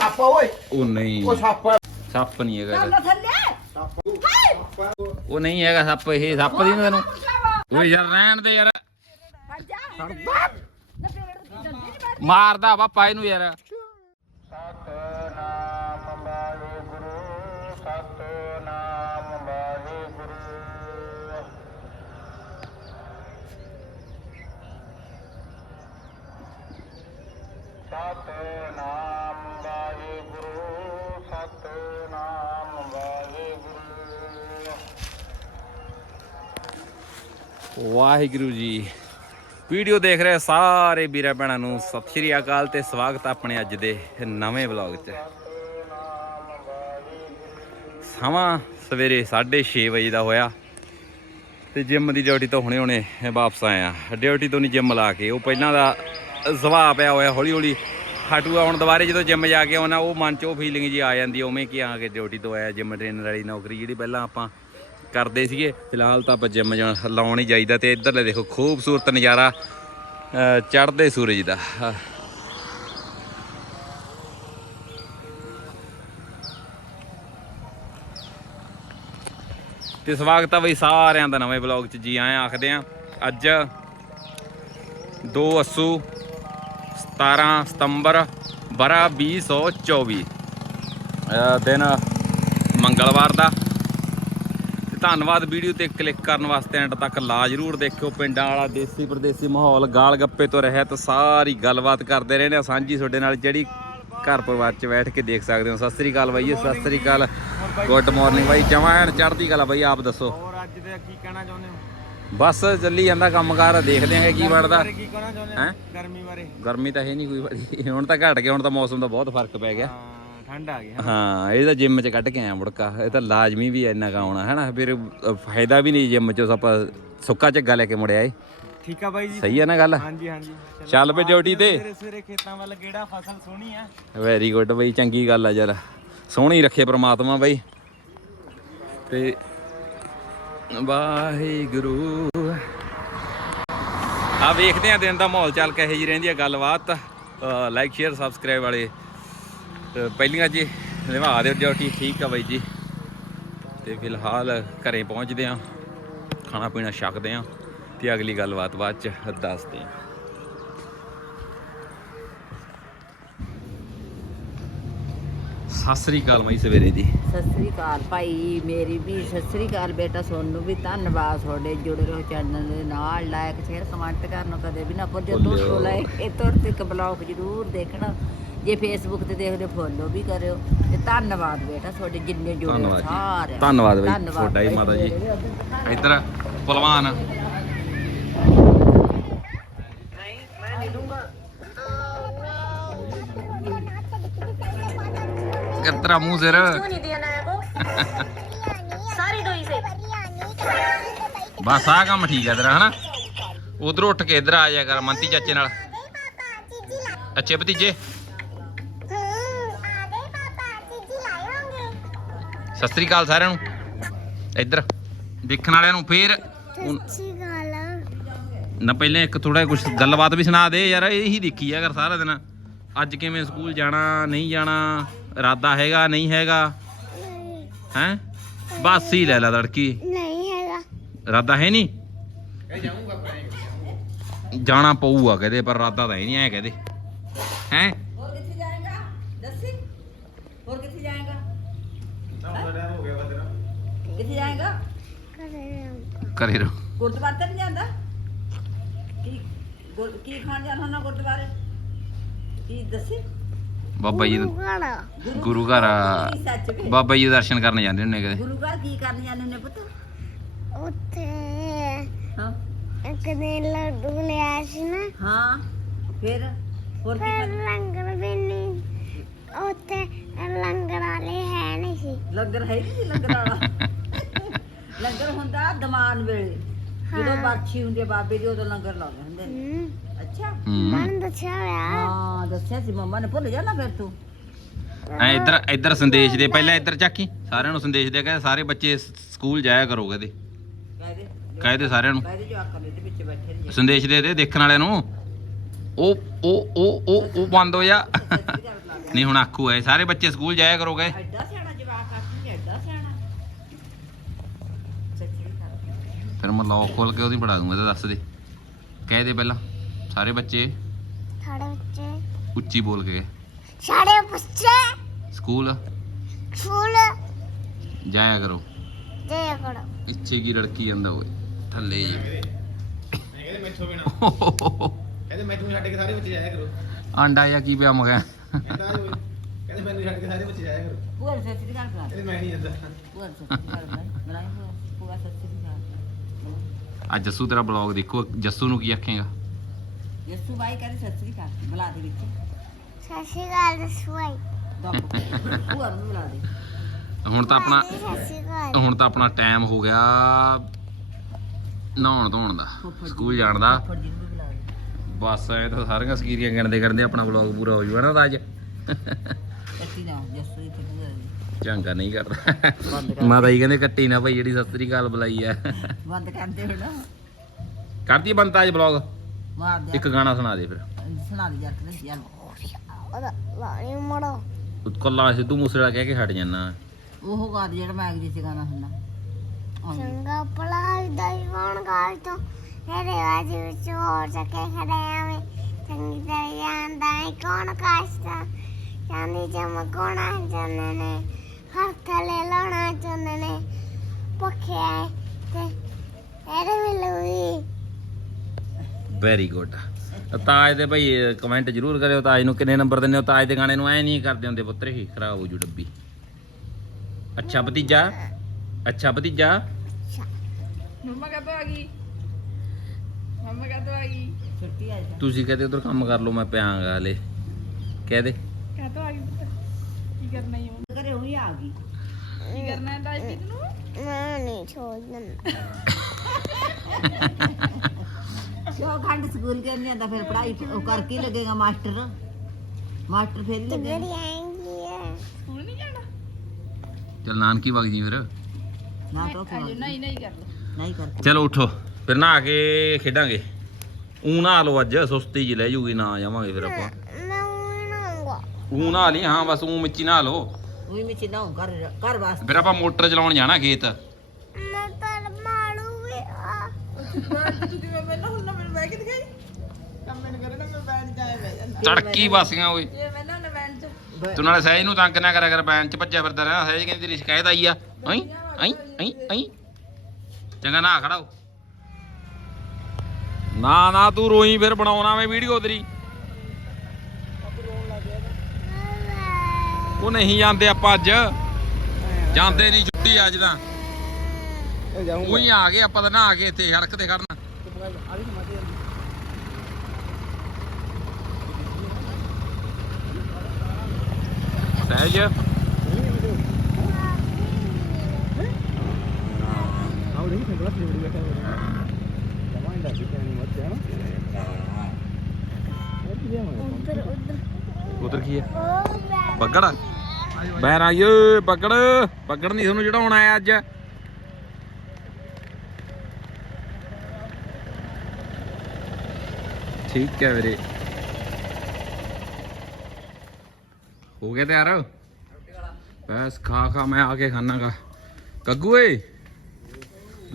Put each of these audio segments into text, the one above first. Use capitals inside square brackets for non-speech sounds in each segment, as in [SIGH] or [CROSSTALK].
ਸੱਪ ਆ ਓਏ। ਉਹ ਨਹੀਂ। ਉਹ ਸੱਪ ਨਹੀਂ ਹੈਗਾ ਚੱਲ ਇਹਦਾ। ਥੱਲੇ। ਉਹ ਨਹੀਂ ਹੈਗਾ ਸੱਪ ਇਹ ਸੱਪ ਦੀ ਨੀ ਤੈਨੂੰ ਓਏ ਯਾਰ ਰਹਿਣ ਦੇ ਯਾਰ। ਮਾਰਦਾ ਪਾਪਾ ਇਹਨੂੰ ਯਾਰ। ਵਾਹਿਗੁਰੂ ਜੀ। ਵੀਡੀਓ ਦੇਖ ਰਹੇ ਸਾਰੇ ਵੀਰਾਂ ਭੈਣਾਂ ਨੂੰ ਸਤਿ ਸ਼੍ਰੀ ਅਕਾਲ ਤੇ ਸਵਾਗਤ ਆਪਣੇ ਅੱਜ ਦੇ ਨਵੇਂ ਵਲੌਗ 'ਚ। ਸਮਾਂ ਸਵੇਰੇ 6:30 ਵਜੇ ਦਾ ਹੋਇਆ ਤੇ ਜਿਮ ਦੀ ਡਿਊਟੀ ਤੋਂ ਹੁਣੇ ਹੁਣੇ ਵਾਪਸ ਆਇਆ ਡਿਊਟੀ ਤੋਂ ਨਹੀਂ ਜਿਮ ਲਾ ਕੇ, ਉਹ ਪਹਿਲਾਂ ਦਾ ਸੁਭਾਅ ਪਿਆ ਹੋਇਆ ਹੌਲੀ ਹੌਲੀ ਹਟੂਆ ਹੁਣ ਦੁਬਾਰੇ ਜਦੋਂ ਜਿਮ ਜਾ ਕੇ ਆਉਣਾ, ਉਹ ਮਨ 'ਚ ਉਹ ਫੀਲਿੰਗ ਜੀ ਆ ਜਾਂਦੀ, ਉਵੇਂ ਕਿ ਆ ਕੇ ਡਿਊਟੀ ਤੋਂ ਆਇਆ, ਜਿਮ ਟ੍ਰੇਨਰ ਵਾਲੀ ਨੌਕਰੀ, ਜਿਹੜੀ ਪਹਿਲਾਂ ਆਪਾਂ ਕਰਦੇ ਸੀਗੇ। ਫਿਲਹਾਲ ਤਾਂ ਆਪਾਂ ਜਿਮ ਜਾਣ ਲਾਉਣ ਹੀ ਜਾਈਦਾ ਤੇ ਇੱਧਰਲੇ ਦੇਖੋ, ਖੂਬਸੂਰਤ ਨਜ਼ਾਰਾ ਚੜ੍ਹਦੇ ਸੂਰਜ ਦਾ। ਆਹ। ਤੇ ਸਵਾਗਤ ਆ ਬਈ ਸਾਰਿਆਂ ਦਾ ਨਵੇਂ ਬਲੌਗ 'ਚ, ਜੀ ਆਏ ਆਖਦੇ ਆ। ਅੱਜ 2 ਅਸੂ 17 ਸਤੰਬਰ, ਬਰਾ 2024 ਅਹ, ਦਿਨ ਮੰਗਲਵਾਰ ਦਾ। ਧੰਨਵਾਦ ਵੀਡੀਓ ਤੇ ਕਲਿੱਕ ਕਰਨ ਵਾਸਤੇ ਐਂਡ ਤੱਕ ਲਾ ਜਰੂਰ ਦੇਖਿਓ। ਪਿੰਡਾਂ ਵਾਲਾ ਦੇਸੀ ਪ੍ਰਦੇਸੀ ਮਾਹੌਲ ਗਾਲ ਗੱਪੇ ਤੋਂ ਰਹਿਤ ਸਾਰੀ ਗੱਲਬਾਤ ਕਰਦੇ ਰਹਿੰਦੇ ਆ। ਸਾਂਝੀ ਤੁਹਾਡੇ ਨਾਲ ਜਿਹੜੀ ਘਰ ਪਰਿਵਾਰ 'ਚ ਬੈਠ ਕੇ ਦੇਖ ਸਕਦੇ ਹੋ। ਸਤਿ ਸ੍ਰੀ ਅਕਾਲ ਬਾਈ ਸਤਿ ਸ੍ਰੀ ਅਕਾਲ। ਗੁੱਡ ਮਾਰਨਿੰਗ ਬਾਈ ਜਮਾਂ ਐਨ ਚੜ੍ਹਦੀ ਕਲਾ ਬਾਈ ਆਪ ਦੱਸੋ। ਹੋਰ ਅੱਜ ਦੇ ਕੀ ਕਹਿਣਾ ਚਾਹੁੰਦੇ ਹੋ? ਬਸ ਚੱਲੀ ਜਾਂਦਾ ਕੰਮਕਾਰ ਦੇਖਦੇ ਆਂਗੇ ਕੀ ਬਣਦਾ। ਹੈਂ? ਗਰਮੀ ਬਾਰੇ। ਗਰਮੀ ਤਾਂ ਹੈ ਨਹੀਂ ਕੋਈ ਬੜੀ ਹੁਣ ਤਾਂ ਘਟ ਗਿਆ ਹੁਣ ਤਾਂ ਮੌਸਮ ਦਾ ਬਹੁਤ ਫ਼ਰਕ ਪੈ ਗਿਆ। ਠੰਡ ਆ ਗਈ ਹਾਂ ਇਹ ਤਾਂ ਜਿਮ 'ਚ ਕੱਢ ਕੇ ਆਇਆ ਮੁੜਕਾ। ਇਹ ਤਾਂ ਲਾਜ਼ਮੀ ਵੀ ਇੰਨਾ ਕਾ ਆਉਣਾ ਹੈ ਨਾ? ਫਿਰ ਫਾਇਦਾ ਵੀ ਨਹੀਂ ਜਿਮ 'ਚ ਆਪਾਂ ਸੁੱਕਾ ਝੱਗਾ ਲੈ ਕੇ ਮੁੜਿਆ ਏ। ਠੀਕ ਆ ਬਾਈ ਜੀ। ਸਹੀ ਹੈ ਨਾ ਗੱਲ? ਹਾਂਜੀ ਹਾਂਜੀ। ਚੱਲ ਪਏ ਡਿਊਟੀ ਤੇ। ਸਵੇਰੇ ਸਵੇਰੇ ਖੇਤਾਂ ਵੱਲ ਕਿਹੜਾ ਫਸਲ ਸੋਹਣੀ ਆ। ਵੈਰੀ ਗੁੱਡ ਬਈ ਚੰਗੀ ਗੱਲ ਆ ਯਾਰ। ਸੋਹਣੀ ਰੱਖੇ ਪ੍ਰਮਾਤਮਾ ਬਈ। ਤੇ ਵਾਹਿਗੁਰੂ। ਆ ਵੇਖਦੇ ਆ ਦਿਨ ਦਾ ਮਾਹੌਲ ਚੱਲ ਕਿਹੋ ਜੀ ਰਹਿੰਦੀ ਆ ਗੱਲਬਾਤ। ਲਾਈਕ ਸ਼ੇਅਰ ਸਬਸਕ੍ਰਾਈਬ ਵਾਲੇ। ਪਹਿਲੀਆਂ ਜੀ ਨਿਭਾ ਦਿਓ ਡਿਊਟੀ ਠੀਕ ਆ ਬਾਈ ਜੀ। ਤੇ ਫਿਲਹਾਲ ਘਰੇ ਪਹੁੰਚਦੇ ਆ ਖਾਣਾ ਪੀਣਾ ਛਕਦੇ ਆ ਤੇ ਅਗਲੀ ਗੱਲਬਾਤ ਬਾਅਦ ਚ ਦੱਸਦੇ ਆ ਸਤਿ ਸ੍ਰੀ ਅਕਾਲ ਮਈ ਸਵੇਰੇ ਜੀ। ਸਤਿ ਸ੍ਰੀ ਅਕਾਲ ਭਾਈ ਮੇਰੀ ਵੀ ਸਤਿ ਸ੍ਰੀ ਅਕਾਲ ਬੇਟਾ ਸੋਨੂੰ ਵੀ ਧੰਨਵਾਦ ਤੁਹਾਡੇ ਜੁੜੇ ਰਹੋ ਚੈਨਲ ਦੇ ਨਾਲ। ਲਾਇਕ ਸ਼ੇਅਰ ਕਮੈਂਟ ਕਰਨਾ ਕਦੇ ਵੀ ਨਾ ਭੁੱਲਿਓ। ਦੋਸਤੋ ਲਾਇਕ ਇਹ ਤੋਂ ਇੱਕ ਬਲੌਗ ਜ਼ਰੂਰ ਦੇਖਣਾ। ਜੇ ਫੇਸਬੁੱਕ ਤੇ ਦੇਖਦੇ ਫੋਲੋ ਵੀ ਕਰਿਓ ਤੇ ਧੰਨਵਾਦ ਬੇਟਾ ਤੁਹਾਡੇ ਜਿੰਨੇ ਜੁੜੇ ਧੰਨਵਾਦ ਜੀ। ਸਾਰੇ ਧੰਨਵਾਦ ਬਈ, ਧੰਨਵਾਦ ਤੁਹਾਡਾ ਹੀ ਭਾਈ, ਮਾਤਾ ਜੀ। ਮੇਰੇ ਵੀ ਉੱਧਰ ਦਿਖਾ। ਇੱਧਰ ਪਹਿਲਵਾਨ ਕਿਤਰਾ ਮੂੰਹ ਸਿਰ नहीं देना है वो सारी दो से ਬਸ ਆਹ ਕੰਮ ਠੀਕ ਹੈ ਤੇਰਾ ਹਨਾ ਉਧਰ ਉੱਠ ਕੇ ਇੱਧਰ ਆ ਜਾਇਆ ਕਰ ਮੰਤੀ ਚਾਚੇ ਨਾਲ ਅੱਛੇ ਭਤੀਜੇ ਸਤਿ ਸ੍ਰੀ ਅਕਾਲ ਸਾਰਿਆਂ ਨੂੰ। ਇੱਧਰ ਦੇਖਣ ਵਾਲਿਆਂ ਨੂੰ ਫੇਰ ਨਾ ਪਹਿਲੇ ਇੱਕ ਥੋੜਾ ਕੁਝ ਗੱਲਬਾਤ ਵੀ ਸੁਣਾ ਦੇ ਯਾਰ ਇਹੀ ਦੇਖੀ ਆ ਯਾਰ ਸਾਰਾ ਦਿਨ। ਅੱਜ ਕਿਵੇਂ ਸਕੂਲ ਜਾਣਾ ਨਹੀਂ ਜਾਣਾ ਇਰਾਦਾ ਹੈਗਾ ਨਹੀਂ ਹੈਗਾ? ਹੈ? ਬਸ ਹੀ ਲੈ ਲੈ ਲੜਕੀ ਨਹੀਂ ਹੈਗਾ। ਇਰਾਦਾ ਹੈ ਨਹੀਂ? ਇਹ ਜਾਊਂਗਾ ਜਾਣਾ ਪਊਗਾ ਕਹਦੇ ਪਰ ਇਰਾਦਾ ਤਾਂ ਹੀ ਨਹੀਂ ਆਇਆ ਕਹਦੇ ਹੈ? ਕਿੱਥੇ ਜਾਏਗਾ? ਕਰੇ ਰੋ ਗੁਰਦੁਆਰੇ ਤੇ ਨਹੀਂ ਜਾਂਦਾ? ਕੀ ਗੁਰ- ਕੀ ਖਾਣ ਜਾਣਾ ਹੁੰਦਾ ਗੁਰਦੁਆਰੇ? ਕੀ ਦੱਸੀ? ਬਾਬਾ ਜੀ गाना ਗੁਰੂ ਘਰ ਆ, ਕੀ ਸੱਚ ਵੇ ਬਾਬਾ ਜੀ ਦੇ ਦਰਸ਼ਨ ਕਰਨ ਜਾਂਦੇ ਹੁੰਦੇ ਕਦੇ। ਗੁਰੂ ਘਰ ਕੀ ਕਰਨ ਜਾਂਦੇ ਨੇ ਪੁੱਤ? ਉੱਥੇ ਹਾਂ। ਇੱਕ ਦਿਨ ਲੱਡੂ ਲਿਆ ਸੀ ਨਾ। ਹਾਂ ਫਿਰ ਹੋਰ ਕੀ ਫਿਰ ਕਰ- ਲੰਗਰ ਵੀ ਨਹੀਂ। ਉੱਥੇ ਲੰਗਰ ਵਾਲੇ ਹੈ ਨਹੀਂ ਸੀ। ਲੰਗਰ ਹੈ ਨਹੀਂ ਸੀ ਲੰਗਰ ਵਾਲਾ? [LAUGHS] ਲੰਗਰ ਹੁੰਦਾ ਦਮਾਨ ਵੇਲੇ। ਜਦੋਂ ਬਾਛੀ ਹੁੰਦੀ ਬਾਬੇ ਦੀ ਉਦੋਂ ਲੰਗਰ ਲਾਉਂਦੇ ਹੁੰਦੇ ਨੇ। ਅੱਛਾ? ਮੈਨੂੰ ਦੱਸਿਆ ਹੋਇਆ। ਹਾਂ ਦੱਸਿਆ ਸੀ। ਮੰਮਾ ਨੇ ਭੁੱਲ ਜਾਣਾ ਫਿਰ ਤੂੰ। ਐ ਇੱਧਰ ਇੱਧਰ ਸੰਦੇਸ਼ ਦੇ। ਪਹਿਲਾਂ ਇੱਧਰ ਚੱਕੀ। ਸਾਰਿਆਂ ਨੂੰ ਸੰਦੇਸ਼ ਦੇ। ਕਹਿੰਦੇ ਸਾਰੇ ਬੱਚੇ ਸ- ਸਕੂਲ ਜਾਇਆ ਕਰੋ ਕਹਦੇ। ਕਾਇਦੇ ਕਹਿੰਦੇ ਸਾਰਿਆਂ ਨੂੰ। ਕਾਇਦੇ ਜੋ ਆਕਰ ਦੇ ਵਿੱਚ ਬੈਠੇ ਨੇ ਸੰਦੇਸ਼ ਦੇ ਦੇ ਦੇਖਣ ਵਾਲਿਆਂ ਨੂੰ। ਉਹ ਉਹ ਉਹ ਉਹ ਉਹ ਬੰਦ ਹੋ ਜਾ ਨਹੀਂ ਹੁਣ ਆਖੂ ਐ ਸਾਰੇ ਬੱਚੇ ਸਕੂਲ ਜਾਇਆ ਐਡਾ ਸਿਆਣਾ ਜਵਾਕ ਆਖੀ ਐਡਾ ਸਿਆਣਾ ਸੱਚੀ ਫਿਰ ਮੈਂ ਲੌਕ ਖੋਲ ਕੇ ਉਹਦੀ ਪੜਾ ਦੂੰਗਾ ਤੇ ਦੱਸ ਦੇ। ਕਹਿ ਦੇ ਪਹਿਲਾਂ ਸਾਰੇ ਬੱਚੇ ਸਾਡੇ ਬੱਚੇ। ਉੱਚੀ ਬੋਲ ਕੇ। ਸਾਡੇ ਬੱਚੇ। ਸਕੂਲ? ਫੁੱਲ ਜਾਇਆ ਕਰੋ। ਦੇ ਕਰੋ। ਇੱਥੇ ਕੀ ਰੜਕੀ ਜਾਂਦਾ ਓਏ ਥੱਲੇ ਜੀ। ਕਹਿੰਦੇ ਮੈਥੋਂ ਬਿਨਾ। ਕਹਿੰਦੇ ਮੈਥੋਂ ਛੱਡ ਕੇ ਸਾਰੇ ਬੱਚੇ ਜਾਇਆ ਕਰੋ। ਆਂਡਾ ਜਾਂ ਕੀ ਪਿਆ ਮਗਾ ਕਹਿੰਦਾ ਆ ਜਾਓ ਕਹਿੰਦੇ ਮੈਨੂੰ ਛੱਡ ਕੇ ਸਾਰੇ ਬੱਚੇ ਜਾਇਆ ਕਰੋ। ਪੂਰਾ ਸੱਚੀ ਗੱਲ ਬਣਾ ਕਹਿੰਦੇ ਮੈਂ ਨਹੀਂ ਜਾਂਦਾ। ਪੂਰਾ ਸੱਚੀ ਗੱਲ ਬਣਾ ਬਣਾਈ ਪੂਰਾ ਸੱਚੀ ਅੱਜ ਜੱਸੂ ਤੇਰਾ ਬਲੌਗ ਦੇਖੋ ਜੱਸੂ ਨੂੰ ਕੀ ਆਖੇਗਾ? ਯਸੂ ਬਾਈ ਕਹਿੰਦੇ ਸੱਚੀ ਗੱਲ ਬੁਲਾ ਦੇ ਵਿੱਚ। ਸਤਿ ਸ਼੍ਰੀ ਅਕਾਲ ਦਸਵਾਈ ਦੱਬ ਨੂੰ ਬੁਲਾ ਦੇ। ਹੁਣ ਤਾਂ ਆਪਣਾ ਸਤਿ ਸ਼੍ਰੀ ਅਕਾਲ। ਹੁਣ ਤਾਂ ਆਪਣਾ ਟਾਈਮ ਹੋ ਗਿਆ ਨਹਾਉਣ ਧੋਣ ਦਾ ਸਕੂਲ ਜਾਣ ਦਾ। ਫੜ ਜੀ ਨੂੰ ਵੀ ਬੁਲਾ ਦੇ। ਬਸ ਐ ਤਾਂ ਸਾਰੀਆਂ ਸਕੀਰੀਆਂ ਗਿਣਦੇ ਕਰਦੇ ਆਪਣਾ ਵਲੌਗ ਪੂਰਾ ਹੋ ਜੂਗਾ ਨਾ ਤਾਂ ਅੱਜ। ਸੱਚੀ ਨਾ ਯਸੂ ਇੱਥੇ। ਚੰਗਾ ਨਹੀਂ ਕਰਦਾ ਕਰ। ਮਾਤਾ ਜੀ ਕਹਿੰਦੇ ਕੱਟੀ ਨਾ ਭਾਈ ਜਿਹੜੀ ਸਤਿ ਸ੍ਰੀ ਅਕਾਲ ਬੁਲਾਈ ਆ। ਬੰਦ ਕਰਦੇ ਹੋ ਨਾ ਕਰਦੀ ਬੰਦਾ ਅੱਜ ਮਾਰ ਦੇ। ਇੱਕ ਗਾਣਾ ਸੁਣਾ ਦੇ ਫਿਰ। ਸੁਣਾ ਦੇ ਯਾਰ ਕਿਤੇ ਯਾਰ। ਉਹਦਾ ਲਾਣੀ ਮੜੋ ਕੱਲਾ ਸਿੱਧੂ ਮੂਸੇਵਾਲਾ ਕਹਿ ਕੇ ਹਟ ਜਾਣਾ ਉਹ ਗਾ ਜਿਹੜਾ ਮੈਂ ਅਗਲੀ ਚ ਗਾਣਾ ਸੁਣਨਾ। ਆਉਂਦੀ। ਚੰਗਾ ਭਲਾ ਦਈ ਵਣ ਗਾਲ ਤੋਂ ਇਹਦੇ ਵਾਜ ਵਿੱਚ ਹੋਰ ਸਕੇ ਖੜੇ ਆਵੇਂ ਚੰਗੀ ਤਰ੍ਹਾਂ ਜਾਂਦਾ ਹੈ ਕੌਣ ਕਾਸ਼ਤਾ। ਚਾਂਦੀ ਚਮਕੋਣਾ ਚਾਹੁੰਦੇ ਨੇ ਹਰ ਥਲੇ ਲਾਉਣਾ ਚਾਹੁੰਦੇ ਨੇ ਪੱਖੇ ਤੇ ਇਹਦੇ ਮਿਲੂਗੀ ਵੈਰੀ ਗੁੱਡ ਤਾਜ ਦੇ ਭਾਈ ਕਮੈਂਟ ਜ਼ਰੂਰ ਕਰਿਓ ਤਾਜ ਨੂੰ ਕਿੰਨੇ ਨੰਬਰ ਦਿੰਦੇ ਹੋ? ਤਾਜ ਦੇ ਗਾਣੇ ਨੂੰ ਐ ਨਹੀਂ ਕਰਦੇ ਹੁੰਦੇ ਪੁੱਤਰ ਹੀ ਖਰਾਬ ਹੋ ਜੂ ਡੱਬੀ। ਅੱਛਾ ਭਤੀਜਾ ਅੱਛਾ ਭਤੀਜਾ। ਮੰਮਾ ਕਦੋਂ ਆ ਗਈ। ਮੰਮਾ ਕਦੋਂ ਆ ਗਈ। ਛੁੱਟੀ ਆ ਜਾ। ਤੁਸੀਂ ਕਹਦੇ ਉਧਰ ਕੰਮ ਕਰ ਲਓ ਮੈਂ ਪਿਆਂਗਾ ਹਲੇ। ਕਹਿ ਦੇ। ਕਦੋਂ ਆ ਗਈ ਕਰਨਾ ਹੀ ਘਰੇ ਉਹੀ ਆ ਗਈ। ਕੀ ਕਰਨਾ ਹੈ ਦਾਜਪੀਤ ਨੂੰ ਮੈਂ ਨਹੀਂ ਛੋੜਨਾ। ਕਿਉਂ ਖੰਡ ਸਕੂਲ ਕੇ ਨਹੀਂ ਆਂਦਾ ਫਿਰ ਪੜਾਈ ਉਹ ਕਰਕੇ ਹੀ ਲੱਗੇਗਾ ਮਾਸਟਰ। ਮਾਸਟਰ ਫਿਰ ਹੀ ਲੱਗੇਗਾ। ਕਿਹੜੀ ਆਏਂਗੀ ਹੈ ਸਕੂਲ ਨਹੀਂ ਜਾਣਾ? ਚਲ ਨਾਨਕੀ ਵਗ ਜੀ ਫਿਰ। ਨਾ ਤਾਂ ਅਜੇ ਨਹੀਂ ਨਹੀਂ ਕਰ ਲਓ। ਨਹੀਂ ਕਰਕੇ ਚਲੋ ਉਠੋ ਫਿਰ ਨਹਾ ਕੇ ਖੇਡਾਂਗੇ। ਊ ਨਹਾ ਲਓ ਅੱਜ ਸੁਸਤੀ ਜੀ ਲੈ ਜੂਗੀ ਨਾ ਜਾਵਾਂਗੇ ਫਿਰ ਆਪਾਂ। ਊ ਨਹਾ ਲਈ ਹਾਂ ਬਸ ਊ ਮਿੱਚੀ ਨਹਾ ਲਓ। ਉਹੀ ਵਿੱਚ ਨਾ ਘਰ ਘਰ ਵਾਸਤੇ ਫਿਰ ਆਪਾਂ ਮੋਟਰ ਚਲਾਉਣ ਜਾਣਾ ਖੇਤ। ਮੈਂ ਤਾਂ ਮਾਰੂਗੀ। ਆ ਤੂੰ ਕਿਵੇਂ ਪਹਿਲਾਂ ਹੁਣ ਨਾ ਮੈਨੂੰ ਬਹਿ ਕੇ ਦਿਖਾਈ ਕੰਮ ਮੈਨੂੰ ਕਰੇ ਨਾ ਮੈਂ ਬੈਠ ਜਾਏ ਬਹਿ ਜਾਂਦਾ ਤੜਕੀ ਬਸੀਆਂ ਓਏ। ਜੇ ਮੈਂ ਨਾ ਨਵੈਣ ਚ ਤੂੰ ਨਾਲੇ ਸਹਿਜ ਨੂੰ ਤੰਗ ਨਾ ਕਰਿਆ ਕਰ ਬੈਂਚ ਚ ਭੱਜਿਆ ਫਿਰਦਾ ਰਹਿਣਾ। ਸਹਿਜ ਕਹਿੰਦੀ ਤੇਰੀ ਸ਼ਿਕਾਇਤ ਆਈ ਆ। ਅਈ ਅਈ ਅਈ ਅਈ ਚੰਗਾ ਨਾ ਖੜਾ ਹੋ। ਨਾ ਨਾ ਤੂੰ ਰੋਈ ਫਿਰ ਬਣਾਉਣਾ ਮੈਂ ਵੀਡੀਓ ਤੇਰੀ। ਉਹ ਨਹੀਂ ਜਾਂਦੇ ਆਪਾਂ ਅੱਜ। ਜਾਂਦੇ ਨਹੀਂ ਛੁੱਟੀ ਅੱਜ ਤਾਂ। ਉਹੀ ਆ ਗਏ ਆਪਾਂ ਤਾਂ ਨਾ ਆ ਗਏ ਇੱਥੇ ਸੜਕ ਤੇ ਖੜਨਾ। ਸਹਿਜ। ਆਉ ਨਹੀਂ ਬੈਠਾ ਹੋਇਆ ਜਮਾਂ ਇੰਦਾ ਉਧਰ ਉਧਰ। ਉਧਰ ਕੀ ਹੈ ਉਹ ਮੈਂ ਪਕੜ ਪਕੜ। ਪਕੜ ਨਹੀਂ ਤੁਹਾਨੂੰ ਚੜਾਉਣ ਆਇਆ ਅੱਜ। ਠੀਕ ਹੈ ਵੀਰੇ। ਹੋ ਗਿਆ ਤਿਆਰ? ਬਸ ਖਾ ਖਾ ਮੈਂ ਆ ਕੇ ਖਾਣਾਗਾ ਕੱਗੂ ਏ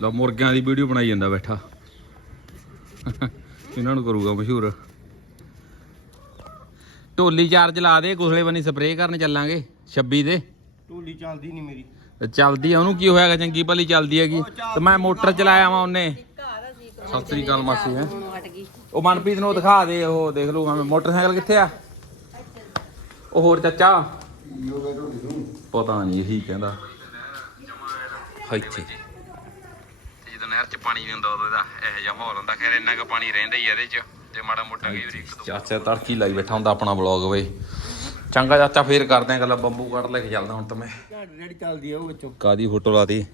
ਲੋ ਮੁਰਗਿਆਂ ਦੀ ਵੀਡੀਓ ਬਣਾਈ ਜਾਂਦਾ ਬੈਠਾ। ਇਹਨਾਂ ਨੂੰ ਕਰੂਗਾ ਮਸ਼ਹੂਰ। ਢੋਲੀ ਚਾਰਜ ਲਾ ਦੇ ਗੁਸਲੇ ਬੰਨੀ ਸਪਰੇਅ ਕਰਨ ਚੱਲਾਂਗੇ। 26 ਦੇ? ਢੋਲੀ ਚੱਲਦੀ ਨਹੀਂ ਮੇਰੀ। ਤੇ ਚੱਲਦੀ ਆ ਉਹਨੂੰ ਕੀ ਹੋਇਆਗਾ ਚੰਗੀ ਭਲੀ ਚੱਲਦੀ ਹੈਗੀ। ਤੇ ਮੈਂ ਮੋਟਰ ਚਲਾਇਆ ਵਾ ਉਹਨੇ। ਸਤਿ ਸ੍ਰੀ ਅਕਾਲ ਮਾਸੀ ਹੈ। ਉਹ ਮਨਪ੍ਰੀਤ ਨੂੰ ਦਿਖਾ ਦੇ ਉਹ ਦੇਖ ਲੂ ਮੈਂ। ਮੋਟਰਸਾਈਕਲ ਕਿੱਥੇ ਆ? ਉਹ ਹੋਰ ਚਾਚਾ? ਪਤਾ ਨਹੀਂ ਇਹੀ ਕਹਿੰਦਾ। ਇੱਥੇ। ਜਦੋਂ ਨਹਿਰ ਚ ਪਾਣੀ ਨਹੀਂ ਹੁੰਦਾ ਉਦੋਂ ਇਹਦਾ ਇਹੋ ਜਿਹਾ ਮਾਹੌਲ ਹੁੰਦਾ। ਖੈਰ ਇੰਨਾ ਕੁ ਪਾਣੀ ਰਹਿੰਦਾ ਹੀ ਆ ਇਹਦੇ ਚ। ਤੇ ਮਾੜਾ ਮੋਟਾ ਕਈ ਵਾਰੀ ਚਾਚਾ ਤੜਕੀ ਲਾਈ ਬੈਠਾ ਹੁੰਦਾ ਆਪਣਾ ਵਲੌਗ ਵੇ। ਚੰਗਾ ਚਾਚਾ ਫੇਰ ਕਰਦੇ ਆ ਗੱਲਾਂ ਬੰਬੂ ਕੱਢ ਲੈ ਕੇ ਚੱਲਦਾ ਹੁਣ ਤਾਂ ਮੈਂ। ਰੇੜੀ ਚੱਲਦੀ ਆ ਉਹ ਵਿੱਚੋਂ। ਕਾਦੀ ਫੋਟੋ ਲਾਤੀ?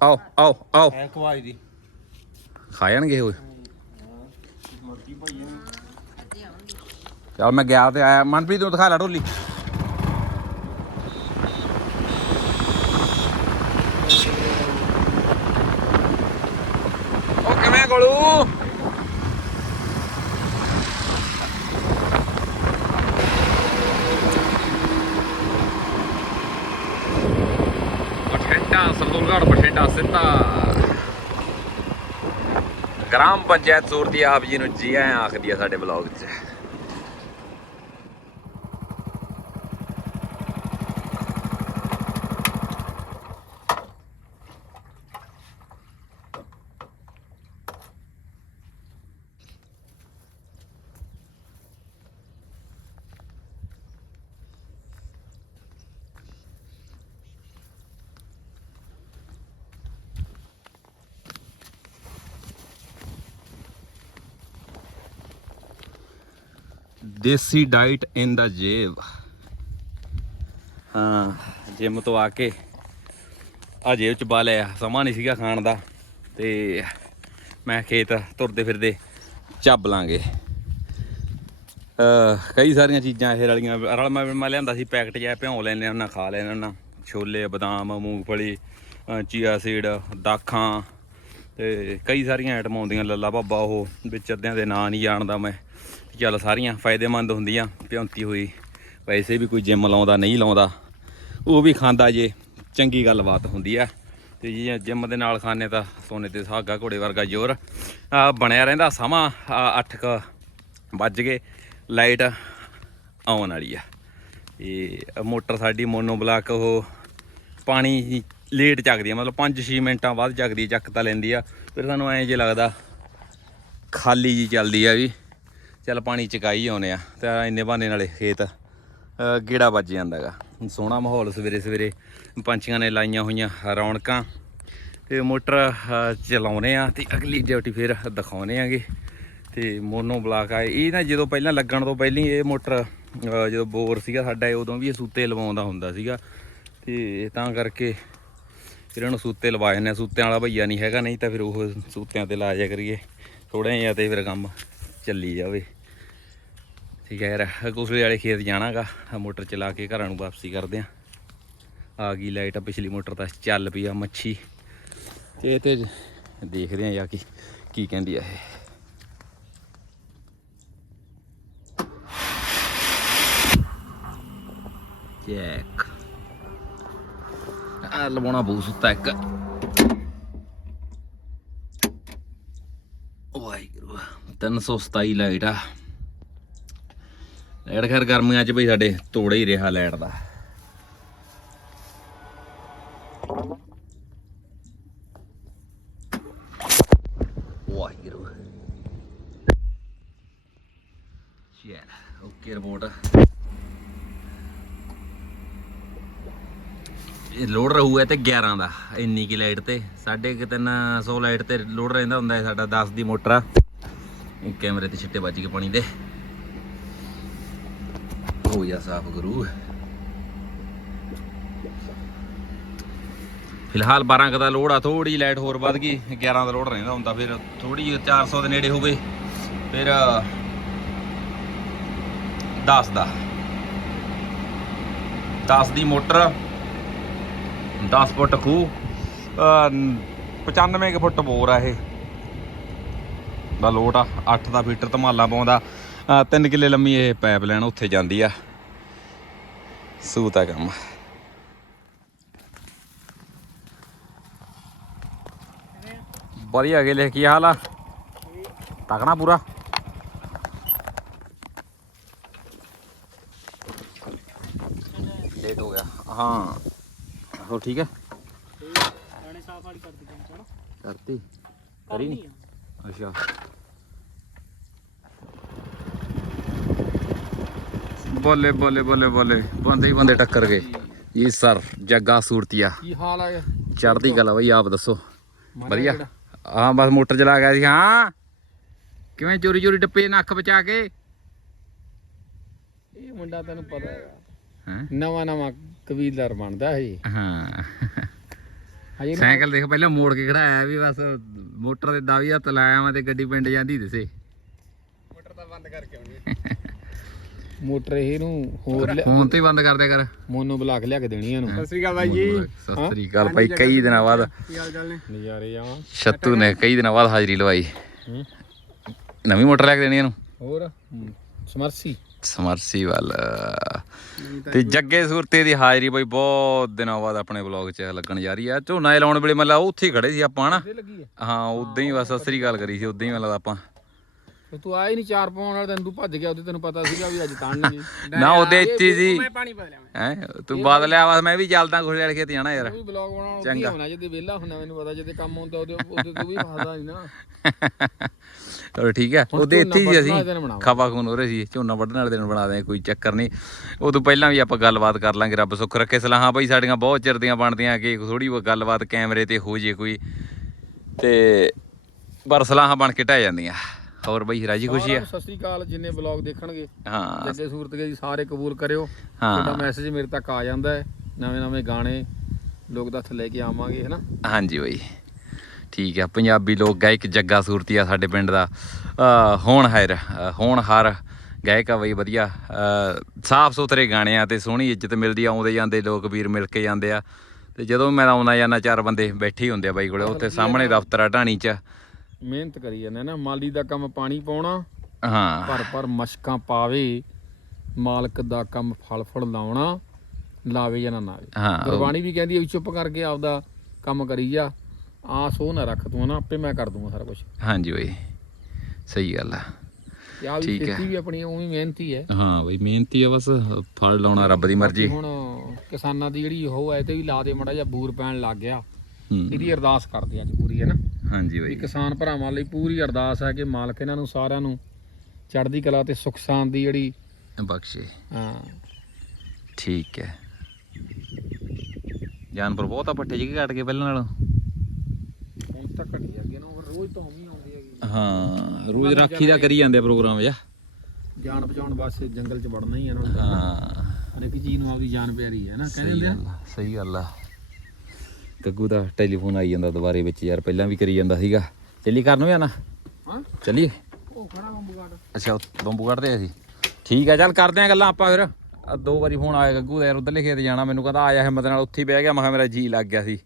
ਆਓ ਆਓ ਆਓ। ਐ ਖਵਾਈ ਦੀ। ਖਾ ਜਾਣਗੇ ਓਏ ਚੱਲ ਮੈਂ ਗਿਆ ਤੇ ਆਇਆ। ਮਨਪ੍ਰੀਤ ਨੂੰ ਦਿਖਾ ਲੈ ਢੋਲੀ ਉਹ ਕਿਵੇਂ ਗੋਲੂ ਸਿੱਧਾ ਸਿੱਧਾ। ਗ੍ਰਾਮ ਪੰਚਾਇਤ ਸੂਰਤੀ ਆਪ ਜੀ ਨੂੰ ਜੀ ਆਇਆਂ ਆਖਦੀ ਆ ਸਾਡੇ ਬਲੌਗ 'ਚ। ਦੇਸੀ ਡਾਈਟ ਇਨ ਦਾ ਜੇਬ ਹਾਂ ਜਿਮ ਤੋਂ ਆ ਕੇ ਆ ਜੇਬ ਚ ਪਾ ਲਿਆ ਸਮਾਂ ਨਹੀਂ ਸੀਗਾ ਖਾਣ ਦਾ ਤੇ ਮੈਂ ਖੇਤ ਤੁਰਦੇ ਫਿਰਦੇ ਚੱਬ ਲਾਂਗੇ ਕਈ ਸਾਰੀਆਂ ਚੀਜ਼ਾਂ ਇਹ ਰਲੀਆਂ ਰਲ ਮੈਂ ਲਿਆਂਦਾ ਸੀ ਪੈਕਟ ਜਿਹਾ ਭਿਉਂ ਲੈਣੇ ਉਹਨਾਂ ਖਾ ਲੈਣੇ ਉਹਨਾਂ ਛੋਲੇ ਬਦਾਮ ਮੂੰਗਫਲੀ ਚੀਆ ਸੀਡ ਦਾਖਾਂ ਤੇ ਕਈ ਸਾਰੀਆਂ ਆਈਟਮਾਂ ਆਉਂਦੀਆਂ ਲੱਲਾ ਬਾਬਾ ਉਹ ਵਿੱਚ ਅੱਧਿਆਂ ਦੇ ਨਾਂ ਨਹੀਂ ਜਾਣਦਾ ਮੈਂ ਚੱਲ ਸਾਰੀਆਂ ਫਾਇਦੇਮੰਦ ਹੁੰਦੀਆਂ, ਭਿਉਂਤੀ ਹੋਈ। ਵੈਸੇ ਵੀ ਕੋਈ ਜਿਮ ਲਾਉਂਦਾ, ਨਹੀਂ ਲਾਉਂਦਾ, ਉਹ ਵੀ ਖਾਂਦਾ ਜੇ, ਚੰਗੀ ਗੱਲਬਾਤ ਹੁੰਦੀ ਆ। ਤੇ ਜੇ ਜਿਮ ਦੇ ਨਾਲ ਖਾਣੇ ਤਾਂ ਸੋਨੇ ਤੇ ਸੁਹਾਗਾ ਘੋੜੇ ਵਰਗਾ ਜ਼ੋਰ। ਬਣਿਆ ਰਹਿੰਦਾ ਸਮਾਂ 8 ਕ ਵੱਜ ਗਏ, ਲਾਈਟ ਆਉਣ ਵਾਲੀ ਆ। ਇਹ ਮੋਟਰ ਸਾਡੀ ਮੋਨੋ ਬਲਾਕ ਉਹ ਪਾਣੀ ਲੇਟ ਚੱਕਦੀ ਆ, ਮਤਲਬ 5-6 ਮਿੰਟਾਂ ਬਾਅਦ ਚੱਕਦੀ, ਚੱਕ ਤਾਂ ਲੈਂਦੀ ਆ। ਫਿਰ ਸਾਨੂੰ ਐਂ ਜੇ ਲੱਗਦਾ, ਖਾਲੀ ਜੀ ਚੱਲਦੀ ਆ ਵੀ। ਚੱਲ ਪਾਣੀ ਚਕਾਈ ਆਉਨੇ ਆ ਤੇ ਇੰਨੇ ਬਹਾਨੇ ਨਾਲੇ ਖੇਤ ਗੇੜਾ ਵੱਜ ਜਾਂਦਾਗਾ ਸੋਹਣਾ ਮਾਹੌਲ ਸਵੇਰੇ ਸਵੇਰੇ ਪੰਛੀਆਂ ਨੇ ਲਾਈਆਂ ਹੋਈਆਂ ਰੌਣਕਾਂ ਤੇ ਮੋਟਰ ਅ, ਚਲਾਉਨੇ ਆ ਤੇ ਅਗਲੀ ਡਿਊਟੀ ਫਿਰ ਦਿਖਾਉਨੇ ਆਗੇ ਤੇ ਮੋਨੋ ਬਲਾਕ ਆ। ਇਹ ਨਾ ਜਦੋਂ ਪਹਿਲਾਂ ਲੱਗਣ ਤੋਂ ਪਹਿਲਾਂ ਹੀ ਇਹ ਮੋਟਰ ਜਦੋਂ ਬੋਰ ਸੀਗਾ ਸਾਡਾ ਉਦੋਂ ਵੀ ਇਹ ਸੂਤੇ ਲਵਾਉਂਦਾ ਹੁੰਦਾ ਸੀਗਾ ਤੇ ਤਾਂ ਕਰਕੇ ਫਿਰ ਇਹਨੂੰ ਸੂਤੇ ਲਵਾ ਜਾਂਦੇ ਆ। ਸੂਤਿਆਂ ਵਾਲਾ ਭਈਆ ਨਹੀਂ ਹੈਗਾ ਨਹੀਂ ਤਾਂ ਫਿਰ ਉਹ ਸੂਤਿਆਂ ਤੇ ਲਾ ਜਾ ਕਰੀਏ ਥੋੜਾ ਜਿਹਾ ਤੇ ਫਿਰ ਕੰਮ ਚੱਲੀ ਜਾਵੇ। ਠੀਕ ਹੈ ਯਾਰ ਕੁਸਲੇ ਵਾਲੇ ਖੇਤ ਜਾਣਾਗਾ ਮੋਟਰ ਚਲਾ ਕੇ ਘਰਾਂ ਨੂੰ ਵਾਪਸੀ ਕਰਦੇ ਆ। ਆ ਗਈ ਲਾਈਟ ਆ ਪਿਛਲੀ ਮੋਟਰ ਤਾਂ ਚੱਲ ਪਈ ਆ ਮੱਛੀ। ਤੇ ਇਹ ਤੇ ਦੇਖਦੇ ਆ ਜਾ ਕੀ ਕੀ ਕਹਿੰਦੀ ਆ ਇਹ। ਚੈੱਕ। ਆ ਲਵਾਉਣਾ ਬਹੁਤ ਸੁੱਤਾ ਇੱਕ। ਵਾਹਿਗੁਰੂ 327 ਲਾਈਟ ਆ। ਲਾਈਟ ਖੈਰ ਗਰਮੀਆਂ 'ਚ ਬਈ ਸਾਡੇ ਤੋੜਾ ਹੀ ਰਿਹਾ ਲਾਈਟ ਦਾ। ਵਾਹਿਗੁਰੂ। ਚਲ ਓਕੇ ਰਿਪੋਰਟ। ਇਹ ਲੋਡ ਰਹੂਗਾ ਤੇ 11 ਦਾ, ਇੰਨੀ ਕੀ ਲਾਈਟ ਤੇ। ਸਾਢੇ ਕੁ ਤਿੰਨ 300 ਲਾਈਟ ਤੇ ਲੋਡ ਰਹਿੰਦਾ ਹੁੰਦਾ ਹੈ ਸਾਡਾ 10 ਦੀ ਮੋਟਰ ਆ। ਇਹ ਕੈਮਰੇ ਤੇ ਛਿੱਟੇ ਵੱਜ ਕੇ ਪਾਣੀ ਦੇ। ਹੋ ਜਾ ਸਾਫ਼ ਗੁਰੂ। ਫਿਲਹਾਲ 12 ਕ ਦਾ ਲੋਡ ਆ ਥੋੜੀ ਲਾਈਟ ਹੋਰ ਵੱਧ ਗਈ 11 ਦਾ ਲੋਡ ਰਹਿੰਦਾ ਹੁੰਦਾ, ਫਿਰ ਥੋੜੀ 400 ਦੇ ਨੇੜੇ ਹੋਵੇ ਫਿਰ 10 ਦਾ। 10 ਦੀ ਮੋਟਰ 10 ਫੁੱਟ ਖੂਹ, ਅਹ 95 ਕੁ ਫੁੱਟ ਬੋਰ ਆ ਇਹ। ਦਾ ਲੋਟ ਆ 8 ਦਾ ਫੀਟਰ ਧਮਾਲਾ ਪਾਉਂਦਾ 3 ਕਿੱਲੇ ਲੰਮੀ ਇਹ ਪਾਈਪ ਲਾਈਨ ਉੱਥੇ ਜਾਂਦੀ ਆ। ਸੂਤ ਆ ਕੰਮ ਵਧੀਆ ਅਗੇ ਲੈ ਕੀ ਹਾਲ ਆ ਤਕਣਾ ਪੂਰਾ ਲੇਟ ਹੋ ਗਿਆ ਹਾਂ ਹੋ ਠੀਕ ਹੈ ਗਾਣੇ ਸਾਫ਼ ਵਾਲੀ ਕਰ ਦਿੱਤੀ ਚਲੋ ਕਰਤੀ ਕਰੀ ਨਹੀਂ ਅੱਛਾ ਬੋਲੇ ਬੋਲੇ ਬੋਲੇ ਬੋਲੇ। ਬੰਦੇ ਹੀ ਬੰਦੇ ਟੱਕਰ ਗਏ। ਜੀ ਸਰ ਜੱਗਾ ਸੂਰਤੀਆ। ਕੀ ਹਾਲ ਆ ਚੜਦੀ ਗੱਲ ਬਈ ਆਪ ਦੱਸੋ। ਵਧੀਆ। ਹਾਂ ਬਸ ਮੋਟਰ ਚਲਾ ਗਿਆ ਸੀ ਹਾਂ। ਕਿਵੇਂ ਚੋਰੀ ਚੋਰੀ ਟੱਪੇ ਨੱਕ ਬਚਾ ਕੇ? ਇਹ ਮੁੰਡਾ ਤੈਨੂੰ ਪਤਾ ਹੈਂ? ਨਵਾਂ ਨਵਾਂ ਕਬੀਲਦਾਰ ਬਣਦਾ ਇਹ। ਹਾਂ। ਸਾਈਕਲ ਦੇਖ ਪਹਿਲਾਂ ਮੋੜ ਕੇ ਖੜਾਇਆ ਵੀ ਬਸ। ਮੋਟਰ ਦੇ ਦਾਵੀ ਹੱਥ ਲਾਇਆ ਮੈਂ ਤੇ ਗੱਡੀ ਪਿੰਡ ਜਾਂਦੀ ਦਿਸੇ। ਮੋਟਰ [LAUGHS] ਇਹ ਨੂੰ ਹੋਰ ਲਿਆ- ਫੋਨ ਤੇ ਹੀ ਬੰਦ ਕਰ ਦਿਆ ਕਰ। ਮੋਨੋ ਬਲਾਕ ਲਿਆ ਕੇ ਦੇਣੀ ਇਹਨੂੰ। ਸਤਿ ਸ੍ਰੀ ਅਕਾਲ ਬਾਈ ਜੀ। ਸਤਿ ਸ੍ਰੀ ਅਕਾਲ ਭਾਈ ਕਈ ਦਿਨਾਂ ਬਾਅਦ। ਕੀ ਹਾਲ ਚਾਲ ਨੇ? ਨਜ਼ਾਰੇ ਜਾਵਾਂ ਛੱਤੂ ਨੇ ਕਈ ਦਿਨਾਂ ਬਾਅਦ ਹਾਜ਼ਰੀ ਲਵਾਈ। ਹੂੰ। ਨਵੀਂ ਮੋਟਰ ਲੈ ਕੇ ਦੇਣੀ ਇਹਨੂੰ? ਹੋਰ? ਸਮਰਸੀ। ਸਮਰਸੀਵਲ ਤੇ ਜੱਗੇ ਸੁਰਤੇ ਦੀ ਹਾਜ਼ਰੀ ਬਈ ਬਹੁਤ ਦਿਨਾਂ ਬਾਅਦ ਆਪਣੇ ਵਲੌਗ 'ਚ ਲੱਗਣ ਜਾ ਰਹੀ ਆ। ਝੋਨਾ ਇਹ ਲਾਉਣ ਵੇਲੇ ਮਤਲਬ ਉੱਥੇ ਹੀ ਖੜੇ ਸੀ ਆਪਾਂ ਹਨਾ? ਲੱਗੀ ਹੈ ਹਾਂ ਉਦਾਂ ਹੀ ਬਸ ਅਸਰੀ ਗੱਲ ਕਰੀ ਸੀ ਉਦਾਂ ਹੀ ਮਤਲਬ ਆਪਾਂ। ਤੇ ਤੂੰ ਆਇਆ ਹੀ ਨਹੀਂ ਚਾਰ ਪਾਉਣ ਵਾਲੇ ਦਿਨ ਤੂੰ ਭੱਜ ਗਿਆ ਉਹਦੇ ਤੈਨੂੰ ਪਤਾ ਸੀਗਾ ਵੀ ਅੱਜ ਤਾਣਨਗੇ ਨਾ ਉਹਦੇ ਇੱਥੇ ਸੀ। ਮੈਂ ਪਾਣੀ ਪਾ ਲਿਆ ਹੈ ਤੂੰ ਬਾਦ ਲਿਆ ਵਾ ਮੈਂ ਵੀ ਚੱਲਦਾ ਕੁਝ ਲੜ ਕੇ ਤੇ ਜਾਣਾ ਯਾਰ। ਵੀ ਬਲੌਗ ਬਣਾਉਣ ਚੰਗਾ। ਚੰਗਾ। ਹੋਣਾ ਜਦੋਂ ਵਿਹਲਾ ਹੁੰਦਾ ਮੈਨੂੰ ਪਤਾ ਜਦੋਂ ਕੰਮ ਹੁੰਦਾ ਉਹਦੇ ਉਹਦੇ ਤੂੰ ਵੀ ਫਸਦਾ ਨਹੀਂ ਨਾ। ਚਲੋ ਠੀਕ ਹੈ ਉਹਦੇ ਇੱਥੇ ਹੀ ਅਸੀਂ ਵਾਲੇ। ਖਵਾ ਖੂਨ ਹੋ ਰਹੇ ਸੀ ਝੋਨਾ ਵੱਢਣ ਵਾਲੇ ਦਿਨ ਬਣਾ ਦੇ ਕੋਈ ਚੱਕਰ ਨਹੀਂ। ਉਦੋਂ ਪਹਿਲਾਂ ਵੀ ਆਪਾਂ ਗੱਲਬਾਤ ਕਰ ਲਾਂਗੇ ਰੱਬ ਸੁੱਖ ਰੱਖੇ ਸਲਾਹਾਂ ਬਈ ਸਾਡੀਆਂ ਬਹੁਤ ਚਿਰ ਦੀਆਂ ਬਣਦੀਆਂ ਕਿ ਥੋੜੀ ਬਹੁਤ ਗੱਲਬਾਤ ਕੈਮਰੇ ਤੇ ਹੋ ਜੇ ਕੋਈ। ਤੇ ਪਰ ਸਲਾਹਾਂ ਬਣ ਕੇ ਟਹਿ ਜਾਂਦੀਆਂ। ਹੋਰ ਬਈ ਰਾਜੀ ਖੁਸ਼ੀ ਆ? ਸਤਿ ਸ੍ਰੀ ਅਕਾਲ ਜਿੰਨੇ ਬਲੌਗ ਦੇਖਣਗੇ ਹਾਂ। ਜੱਗੇ ਸੂਰਤ ਜੀ ਸਾਰੇ ਕਬੂਲ ਕਰਿਓ। ਤੁਹਾਡਾ ਮੈਸੇਜ ਮੇਰੇ ਤੱਕ ਆ ਜਾਂਦਾ ਹੈ। ਨਵੇਂ ਨਵੇਂ ਗਾਣੇ ਲੋਕ ਦੱਥ ਲੈ ਕੇ ਆਵਾਂਗੇ ਹੈਨਾ? ਹਾਂਜੀ ਬਈ। ਠੀਕ ਆ ਪੰਜਾਬੀ ਲੋਕ ਗਾਇਕ ਜੱਗਾ ਸੂਰਤੀ ਆ ਸਾਡੇ ਪਿੰਡ ਦਾ। ਅ, ਹੋਣਹਾਰ ਅ, ਹੋਣਹਾਰ ਗਾਇਕ ਆ ਬਈ ਵਧੀਆ। ਸਾਫ਼ ਸੁਥਰੇ ਗਾਣੇ ਆ ਤੇ ਸੋਹਣੀ ਇੱਜ਼ਤ ਮਿਲਦੀ ਆ ਆਉਂਦੇ ਜਾਂਦੇ ਲੋਕ ਵੀਰ ਮਿਲ ਕੇ ਜਾਂਦੇ ਆ। ਤੇ ਜਦੋਂ ਮੈਂ ਆਉਣਾ ਜਾਂਦਾ ਚਾਰ ਬੰਦੇ ਬੈਠੇ ਹੁੰਦੇ ਆ ਬਾਈ ਕੋਲੇ ਉੱਥੇ ਸਾਹਮਣੇ ਦਫ਼ਤਰ ਆ ਢਾਣੀ 'ਚ। ਮਿਹਨਤ ਕਰੀ ਜਾਂਦੇ ਨਾ। ਮਾਲੀ ਦਾ ਕੰਮ ਪਾਣੀ ਪਾਉਣਾ ਹਾਂ। ਪਰ ਪਰ ਮਸ਼ਕਾਂ ਪਾਵੇ ਮਾਲਕ ਦਾ ਕੰਮ ਫਲ ਫਲ ਲਾਉਣਾ ਲਾਵੇ ਜਾਂ ਨਾ ਲਾਵੇ। ਹਾਂ ਗੁਰਬਾਣੀ ਵੀ ਕਹਿੰਦੀ ਹੈ ਚੁੱਪ ਕਰਕੇ ਆਪਦਾ ਕੰਮ ਕਰੀ ਜਾ। ਆਸ ਉਹ ਨਾ ਰੱਖ ਤੂੰ ਨਾ ਆਪੇ ਮੈਂ ਕਰ ਦੂੰਗਾ ਸਾਰਾ ਕੁਝ ਹਾਂਜੀ ਬਈ ਸਹੀ ਗੱਲ ਆ। ਆ ਵੀ ਠੀਕ ਹੈ। ਖੇਤੀ ਵੀ ਆਪਣੀ ਉਵੇਂ ਮਿਹਨਤੀ ਹੈ। ਹਾਂ ਬਈ ਮਿਹਨਤੀ ਆ ਬਸ ਫਲ ਲਾਉਣਾ ਰੱਬ ਦੀ ਮਰਜ਼ੀ। ਹੁਣ ਕਿਸਾਨਾਂ ਦੀ ਜਿਹੜੀ ਉਹ ਹੈ ਤੇ ਵੀ ਲਾ ਦੇ ਮੜਾ ਜਾਂ ਬੂਰ ਪੈਣ ਲੱਗ ਗਿਆ। ਇਹਦੀ ਅਰਦਾਸ ਕਰਦੇ ਅੱਜ ਪੂਰੀ ਹੈ ਨਾ? ਹਾਂਜੀ ਵੀ ਬਈ ਕਿਸਾਨ ਭਰਾਵਾਂ ਲਈ ਪੂਰੀ ਅਰਦਾਸ ਹੈ ਕਿ ਮਾਲਕ ਇਹਨਾਂ ਨੂੰ ਸਾਰਿਆਂ ਨੂੰ ਚੜ੍ਹਦੀ ਕਲਾ ਤੇ ਸੁਖ ਸ਼ਾਂਤੀ ਦੀ ਜਿਹੜੀ ਬਖਸ਼ੇ। ਹਾਂ। ਠੀਕ ਹੈ। ਜਾਨਵਰ ਬਹੁਤ ਪੱਠੇ ਜਿਹੇ ਘਟ ਕੇ ਪਹਿਲਾਂ ਨਾਲੋਂ? ਹੁਣ ਤਾਂ ਘਟੀ ਅੱਗੇ ਨਾ ਰੋਜ਼ ਤਾਂ ਹੀ ਆਉਂਦੀ ਹੈਗੀ। ਹਾਂ ਰੋਜ਼ ਰਾਖੀ ਦਾ ਕਰੀ ਜਾਂਦੇ ਪ੍ਰੋਗਰਾਮ ਜਾ ਜਾਨ ਬਚਾਉਣ ਵਾਸਤੇ ਜੰਗਲ 'ਚ ਵੜਨਾ ਹੀ ਹੈ ਨਾ। ਹਾਂ। ਹਰ ਇੱਕ ਚੀਜ਼ ਨੂੰ ਆਪਦੀ ਜਾਨ ਪਿਆਰੀ ਹੈ ਨਾ ਕਹਿੰਦੇ ਸਹੀ ਗੱਲ ਆ। ਗੱਗੂ ਦਾ ਟੈਲੀਫੋਨ ਆਈ ਜਾਂਦਾ ਦੁਬਾਰੇ ਵਿੱਚ ਯਾਰ ਪਹਿਲਾਂ ਵੀ ਕਰੀ ਜਾਂਦਾ ਸੀਗਾ। ਚੱਲੀ ਕਰਨ ਵੀ ਆਣਾ ਹਾਂ। ਚੱਲੀਏ? ਉਹ ਖੜਾ ਬੰਬੂਗਾੜ ਅੱਛਾ ਉਹ ਬੰਬੂ ਕੱਢਦੇ ਅਸੀਂ ਠੀਕ ਆ ਚੱਲ ਕਰਦੇ ਆ ਗੱਲਾਂ ਆਪਾਂ ਫਿਰ। ਦੋ ਵਾਰੀ ਫੋਨ ਆਇਆ ਗੱਗੂ ਦਾ ਯਾਰ ਉਧਰਲੇ ਖੇਤ ਜਾਣਾ ਮੈਨੂੰ ਕਹਿੰਦਾ ਆਇਆ ਹਿੰਮਤ ਨਾਲ ਉੱਥੇ ਹੀ ਬਹਿ ਗਿਆ ਮੈਂ ਕਿਹਾ ਮੇਰਾ ਜੀ ਲੱਗ ਗਿਆ ਸੀ।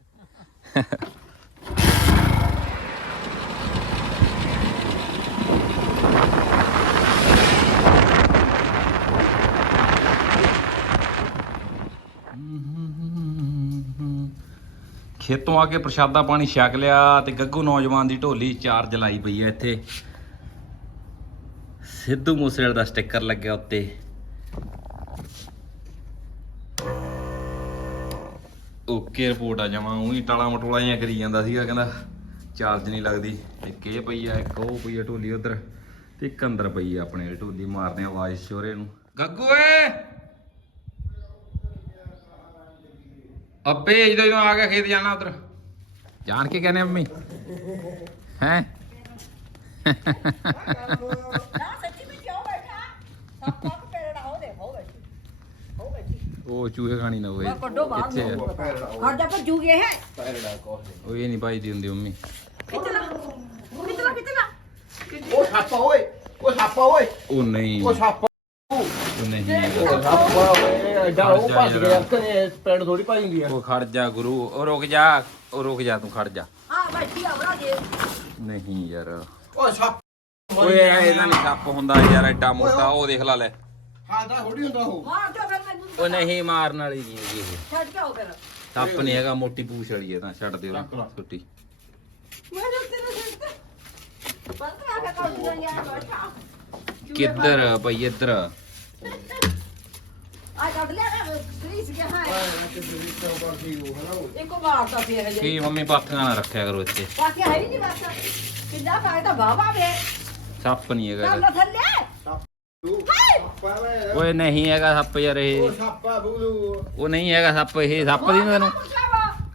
ਖੇਤੋਂ ਆ ਕੇ ਪ੍ਰਸ਼ਾਦਾ ਪਾਣੀ ਛਕ ਲਿਆ ਤੇ ਗੱਗੂ ਨੌਜਵਾਨ ਦੀ ਢੋਲੀ ਚਾਰਜ ਲਾਈ ਪਈ ਹੈ ਇੱਥੇ। ਸਿੱਧੂ ਮੂਸੇਵਾਲੇ ਦਾ ਸਟicker ਲੱਗਿਆ ਉੱਤੇ। ਓਕੇ ਰਿਪੋਰਟ ਆ ਜਾਵਾਂ ਉਹੀ ਟਾਲਾ ਮਟੋਲਾ ਜਿਹਾ ਕਰੀ ਜਾਂਦਾ ਸੀਗਾ, ਕਹਿੰਦਾ ਚਾਰਜ ਨਹੀਂ ਲੱਗਦੀ। ਇੱਕ ਇਹ ਪਈ ਆ ਇੱਕ, ਉਹ ਪਈ ਆ ਢੋਲੀ ਉਧਰ। ਤੇ ਇੱਕ ਅੰਦਰ ਪਈ ਆ ਆਪਣੇ ਢੋਲੀ, ਮਾਰਦੇ ਆਵਾਜ਼ ਸ਼ੋਰੇ ਨੂੰ। ਗੱਗੂ ਏ ਅੱਬੇ ਜਦੋਂ ਆ ਗਿਆ ਖੇਤ ਜਾਣਾ ਉਧਰ। ਜਾਣ ਕੇ ਕਹਿੰਦੇ ਮੰਮੀ। ਹੈ? ਉਹ ਚੂਹੇ ਖਾਣੀ ਨਾ ਹੋਏ ਮੈਂ ਕੱਢੋ ਬਾਹਰ ਕਿੱਥੇ ਆ? ਜਾ ਭੱਜੂ ਗਏ ਹੈ ਉਹ ਇਹ ਨਹੀਂ ਭਾਈ ਦੀ ਹੁੰਦੀ ਮੰਮੀ। ਕਿਤਨਾ ਕਿਤਨਾ ਕਿਤਨਾ ਉਹ ਛਾਪਾ ਓਏ ਉਹ ਛਾਪਾ ਓਏ। ਉਹ ਨਹੀਂ। ਉਹ ਛਾਪਾ। ਉਹ ਨਹੀਂ। ਛਾਪਾ। ਓਏ ਐਡਾ ਉਹ ਜਾ ਭੱਜ। ਗਿਆ ਕਨੇ ਪਿੰਡ ਥੋੜੀ ਪਾਈ ਹੁੰਦੀ ਆ। ਉਹ ਖੜ ਜਾ ਗੁਰੂ ਉਹ ਰੁਕ ਜਾ ਉਹ ਰੁਕ ਜਾ ਤੂੰ ਖੜ ਜਾ। ਆ ਬੈਠੀ ਆ ਬਰਾ ਜੇ ਨਹੀਂ ਯਾਰ। ਉਹ ਛਾਪਾ ਓਏ ਇਹਦਾ ਨਹੀਂ ਸੱਪ ਹੁੰਦਾ ਯਾਰ ਐਡਾ ਮੋਟਾ ਉਹ ਦੇਖ ਲਾ ਲੈ। ਹਾਂ ਤਾਂ ਥੋੜੀ ਹੁੰਦਾ ਉਹ। ਮਾਰ ਜਾ ਫਿਰ ਮੈਨੂੰ ਉਹ ਨਹੀਂ ਮਾਰਨ ਵਾਲੀ ਇਹ। ਛੱਡ ਕੇ ਆਓ ਫਿਰ। ਸੱਪ ਨਹੀਂ ਹੈਗਾ ਮੋਟੀ ਪੂਛ ਵਾਲੀ ਹੈ ਤਾਂ ਛੱਡ ਦਿਓ ਛੁੱਟੀ। ਮੈਨੂੰ ਤੇਰੇ ਸਿਰ ਤੇ ਬੰਦ ਆ ਕੇ ਕੱਢ ਦਿਆਂ ਯਾਰ ਬੈਠਾ। ਕਿੱਧਰ ਭਾਈ ਇੱਧਰ ਕੀ ਮੰਮੀ ਪਾਥੀਆਂ ਨਾ ਰੱਖਿਆ ਕਰੋ ਇੱਥੇ ਬਾਕੀ ਹੈ ਹੀ ਨਹੀਂ ਬਸ ਕਿੰਨਾ ਫਾਇਦਾ ਬਾਵਾ ਵੇ ਸੱਪ ਨਹੀਂ ਹੈਗਾ ਚੱਲ ਇਹਦਾ। ਥੱਲੇ ਹਾਏ ਓਏ ਨਹੀਂ ਹੈਗਾ ਸੱਪ ਯਾਰ ਇਹ ਛਾਪਾ ਬੁਗਲੂ ਉਹ ਨਹੀਂ ਹੈਗਾ ਸੱਪ ਇਹ ਸੱਪ ਦੀ ਨੀ ਤੈਨੂੰ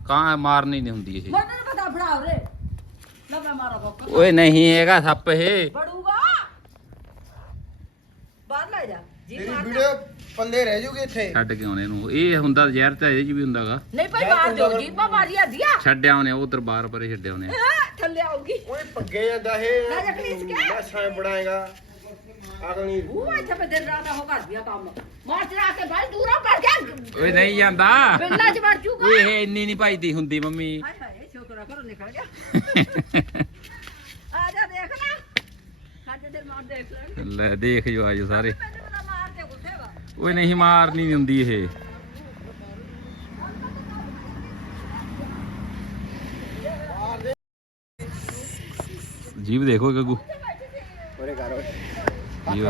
ਕਾਂ ਮਾਰਨੀ ਨਹੀਂ ਹੁੰਦੀ ਇਹ ਮੈਨੂੰ ਨੀ ਪਤਾ ਫੜਾ ਉਰੇ ਲੈ ਮੈਂ ਮਾਰਾ ਬੋਕਾ ਓਏ ਨਹੀਂ ਹੈਗਾ ਸੱਪ ਇਹ ਬੜੂਗਾ ਬਾਹਰ ਲੈ ਜਾ ਜੀ ਤੇਰੀ ਮਾਰ ਪੱਲੇ ਰਹਿ ਜੂਗੀ ਇੱਥੇ। ਛੱਡ ਕੇ ਆਉਣੇ ਨੂੰ। ਇਹ ਹੁੰਦਾ ਜ਼ਹਿਰ ਤਾਂ ਇਹਦੇ 'ਚ ਵੀ ਹੁੰਦਾਗਾ। ਨਹੀਂ ਭਾਈ ਮਾਰ ਦਿਓ ਜੀ ਮਾਰੀ ਆ। ਦਿਆ ਛੱਡਿਆ ਉਹਨੇ ਉਧਰ ਬਾਹਰ ਪਰੇ ਛੱਡਿਆ ਉਹਨੇ। ਥੱਲੇ ਆਉਗੀ ਓਏ ਪੱਗੇ ਜਾਂਦਾ ਇਹ। ਲੈ ਜਾ ਕ੍ਰੀਸ ਕੇ ਲਾਸ਼ਾਂ ਬਣਾਏਗਾ। ਅਗਲੀ ਉਹ ਇੱਥੇ ਮੈਂ ਦਿਨ ਰਾਤ ਉਹ ਕਰ ਦਿਆ ਕੰਮ। ਮਾਰ ਚੜਾ ਕੇ ਬਾਈ ਦੂਰੋਂ ਕਰ ਗਿਆ ਓਏ ਨਹੀਂ ਜਾਂਦਾ। ਪਿੰਡਾਂ 'ਚ ਵੜ ਜੂਗਾ। ਓਏ ਇਹ ਇੰਨੀ ਨਹੀਂ ਭਾਈਦੀ ਹੁੰਦੀ ਮੰਮੀ। ਹਾਏ ਹਾਏ ਸ਼ੁਕਰ ਕਰੋ ਨਿਕਲ ਗਿਆ। [LAUGHS] ਆ ਜਾ ਦੇਖ ਨਾ ਸਾਡੇ ਤੇ ਮਾਰ ਦੇਖ ਲੈ। ਲੈ ਦੇਖ ਜੋ ਆਜੋ ਸਾਰੇ। ਮੈਨੂੰ ਨਾ ਓਏ ਨਹੀਂ ਮਾਰਨੀ ਨਹੀਂ ਹੁੰਦੀ ਇਹ। ਜੀਵ ਦੇਖੋ ਗੱਗੂ ਜੀਵ।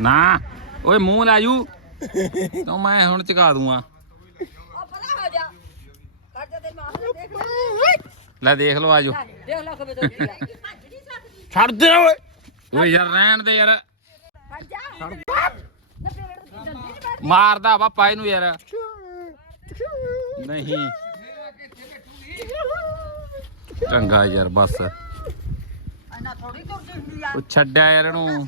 ਨਾ ਓਏ ਮੂੰਹ ਲੈ ਜੂ। ਤਾਂ ਮੈਂ ਹੁਣ ਚਕਾ ਦੂੰਗਾ। ਉਹ ਪਤਾ ਹੋ ਜਾ। ਕਰ ਜਾ ਤੇ ਮਾਰ ਦੇਖ ਲੈ। ਦੇਖ ਲਓ ਆਜੋ ਦੇਖ ਤੋਂ। ਛੱਡ ਦੇ ਓਏ। ਓਏ ਯਾਰ ਰਹਿਣ ਦੇ ਯਾਰ ਜਾ ਨਾ ਪੇੜ ਤੋਂ ਜਲਦੀ ਨਹੀਂ ਬੈਠ ਮਾਰਦਾ ਬਾਪਾ ਇਹਨੂੰ ਯਾਰ। ਨਹੀਂ। ਚੰਗਾ ਯਾਰ ਬਸ। ਉਹ ਛੱਡਿਆ ਯਾਰ ਇਹਨੂੰ।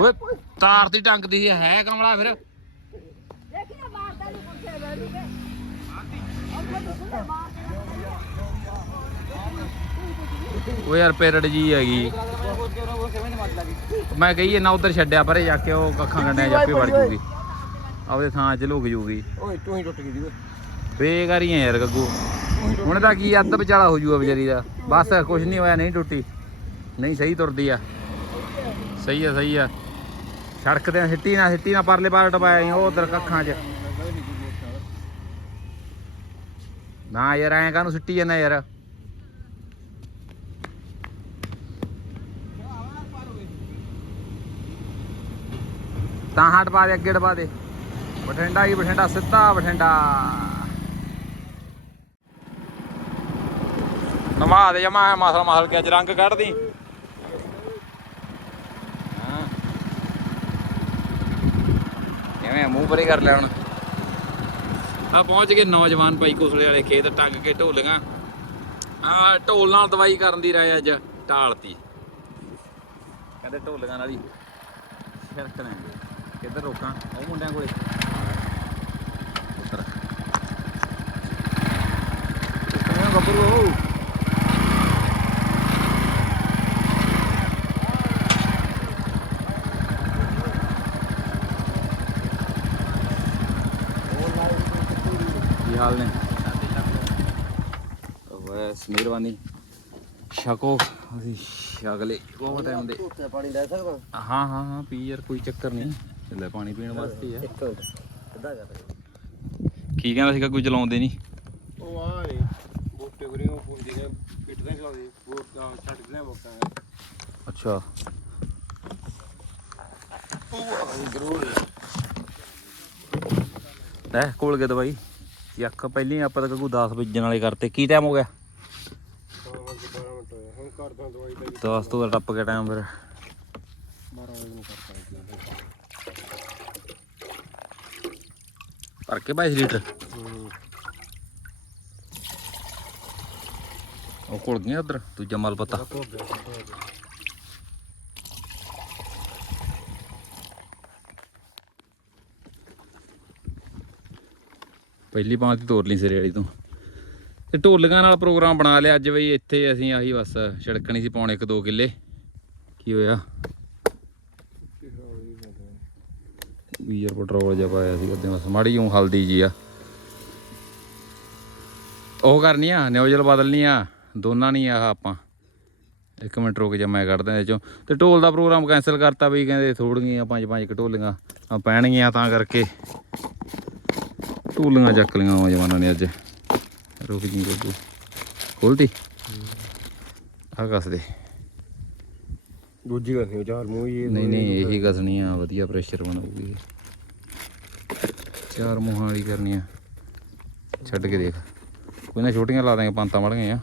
ਓਏ ਤਾਰ ਦੀ ਟੰਗ ਦੀ ਹੈ ਕਮਲਾ ਫਿਰ। ਦੇਖੀ ਨਾ ਮਾਰਦਾ ਨੂੰ ਪੁੱਛੇ ਬੈਠੂਗੇ ਓ ਯਾਰ ਪੇਰੜ ਜੀ ਹੈਗੀ। ਮੈਂ ਕਹੀਏ ਨਾ ਉਧਰ ਛੱਡਿਆ ਪਰੇ ਜਾ ਕੇ ਉਹ ਕੱਖਾਂ ਕੰਡਿਆਂ ਜਾਪੇ ਵੜ ਜੂਗੀ। ਆਪਦੇ ਥਾਂ 'ਚ ਲੁਕ ਜੂਗੀ। ਓਏ ਤੂੰ ਹੀ ਟੁੱਟ ਗਈ ਦੀ ਓਏ। ਬੇਕਾਰੀਆਂ ਯਾਰ ਗੱਗੂ। ਹੁਣ ਤਾਂ ਕੀ ਅੱਧ ਵਿਚਾਲਾ ਹੋ ਜੂਗਾ ਵਿਚਾਰੀ ਦਾ। ਬਸ ਕੁਝ ਨਹੀਂ ਹੋਇਆ ਨਹੀਂ ਟੁੱਟੀ। ਨਹੀਂ ਸਹੀ ਤੁਰਦੀ ਆ। ਸਹੀ ਆ ਸਹੀ ਆ। ਸੜਕ ਤੇ ਸਿੱਟੀ ਨਾ ਸਿੱਟੀ ਨਾ ਪਰਲੇ ਪਾਰ ਟਪਾਇਆ ਉਹ ਉਧਰ ਕੱਖਾਂ 'ਚ। ਨਾ ਯਾਰ ਐਂ ਕਾਹਨੂੰ ਸਿੱਟੀ ਜਾਂਦਾ ਯਾਰ। ਤਾਂ ਹਟ ਪਾ ਦੇ, ਅੱਗੇ ਟਪਾ ਦੇ। ਬਠਿੰਡਾ ਹੀ ਬਠਿੰਡਾ ਸਿੱਧਾ, ਬਠਿੰਡਾ। ਨਮਾ ਦੇ ਜਮਾ, ਮਸਲ ਮਸਲ ਕੇ ਅੱਜ ਰੰਗ ਕੱਢਦੀ। ਕਿਵੇਂ ਮੂੰਹ ਪਰੇ ਕਰ ਲਿਆ ਹੁਣ? ਆ ਪਹੁੰਚ ਗਏ ਨੌਜਵਾਨ ਭਾਈ ਕੁਸਲੇ ਵਾਲੇ ਖੇਤ, ਟੰਗ ਕੇ ਢੋਲੀਆਂ। ਆ ਢੋਲ ਨਾਲ ਦਵਾਈ ਕਰਨ ਦੀ ਰਾਏ ਅੱਜ, ਢਾਲਤੀ। ਕਹਿੰਦੇ ਢੋਲੀਆਂ ਨਾਲ ਹੀ ਸ਼ਰਕ ਲੈਂਦੇ। ਕਿੱਧਰ ਰੋਕਾਂ? ਉਹ ਮੁੰਡਿਆਂ ਕੋਲੇ। ਉੱਤਰ ਕਿਵੇਂ ਗੱਭਰੂ ਕੀ ਹਾਲ ਨੇ? ਬਸ ਮਿਹਰਬਾਨੀ। ਛਕੋ। ਅਸੀਂ ਛਕ ਬਹੁਤ ਟਾਈਮ ਦੇ। ਉੱਤੇ ਪਾਣੀ ਲੈ ਸਕਦਾ? ਹਾਂ ਹਾਂ ਹਾਂ ਪੀ ਯਾਰ ਕੋਈ ਚੱਕਰ ਨਹੀਂ। ਲੈ ਪਾਣੀ ਪੀਣ ਵਾਸਤੇ ਹੀ ਆ। ਕਿੱਦਾਂ ਕਰ। ਕੀ ਕਹਿੰਦਾ ਸੀਗਾ ਕੋਈ ਚਲਾਉਂਦੇ ਨਹੀਂ? ਉਹ ਆ ਨਹੀਂ ਬੂਟੇ ਗੁਰੀ ਉਹ ਪੁੰਦੀ ਨੇ ਪਿੱਟ ਦੇ ਚਲਾਉਂਦੇ ਬੂਟ ਦਾ ਛੱਡ ਦੇ। ਮੋਕਾ ਅੱਛਾ। ਲੈ ਕੋਲ ਗਿਆ ਦਵਾਈ। ਯੱਕ ਪਹਿਲੀ ਆਪਾਂ ਤਾਂ ਕਗੂ 10 ਵਜਣ ਵਾਲੇ ਕਰਤੇ ਕੀ ਟਾਈਮ ਹੋ ਗਿਆ? ਹੁਣ ਕਰਦਾ ਦਵਾਈ ਦਾ 10 ਤੋਂ ਟੱਪ ਗਿਆ ਟਾਈਮ ਫਿਰ 12 ਵਜੇ ਨੂੰ ਕਰਦਾ ਭਰ ਕੇ 22 ਲੀਟਰ ਉਹ ਕੋਲ ਗਿਆ ਉਧਰ ਦੂਜਾ ਮਾਲ ਪਤਾ। ਪਹਿਲੀ ਬਾਂਹ ਦੀ ਤੋਰ ਲਈ ਸਿਰੇ ਵਾਲੀ ਤੋਂ। ਤੇ ਢੋਲੀਆਂ ਨਾਲ ਪ੍ਰੋਗਰਾਮ ਬਣਾ ਲਿਆ ਅੱਜ ਬਈ ਇੱਥੇ ਅਸੀਂ ਆਹੀ ਬਸ ਛੜਕਣੀ ਸੀ ਪੌਣੇ 1-2 ਕਿੱਲੇ। ਕੀ ਹੋਇਆ ਵੀਰ ਪੈਟਰੋਲ ਜਿਹਾ ਪਾਇਆ ਸੀ ਉਹਦੇ ਬਸ ਮਾੜੀ ਜਿਹੀ ਹਲਦੀ ਜੀ ਆ। ਉਹ ਕਰਨੀ ਆ ਨਿਊਜ਼ਲ ਬਦਲਣੀ ਆ। ਦੋਨਾਂ ਨਹੀਂ ਆ ਆਪਾਂ। ਇੱਕ ਮਿੰਟ ਰੁਕ ਜਾ ਮੈਂ ਕੱਢਦਾ ਇਹ ਚੋਂ। ਤੇ ਢੋਲ ਦਾ ਪ੍ਰੋਗਰਾਮ ਕੈਨਸਲ ਕਰਤਾ ਬਈ ਕਹਿੰਦੇ ਥੋੜੀਆਂ ਪੰਜ ਪੰਜ ਕਟੋਲੀਆਂ ਆ ਪੈਣਗੀਆਂ ਤਾਂ ਕਰਕੇ। ਢੋਲੀਆਂ ਚੱਕ ਲੀਆਂ ਨੌਜਵਾਨਾਂ ਨੇ ਅੱਜ। ਰੁਕ ਜੀ ਗੱਗੂ ਖੋਲਦੀ ਆ ਕਸ ਦੇ। ਦੂਜੀ ਨਹੀਂ ਚਾਰ ਮੂੰਹ ਇਹ ਨਹੀਂ ਨਹੀਂ ਇਹੀ ਕਸਣੀ ਆ ਵਧੀਆ ਪ੍ਰੈਸ਼ਰ ਬਣਾਉਗੀ ਚਾਰ ਮੂੰਹਾਂ ਵਾਲੀ ਕਰਨੀ ਆ। ਛੱਡ ਕੇ ਦੇਖ। ਕੋਈ ਨਾ ਛੋਟੀਆਂ ਲਾ ਦਾਂਗੇ ਪੰਤਾਂ ਗਏ ਆ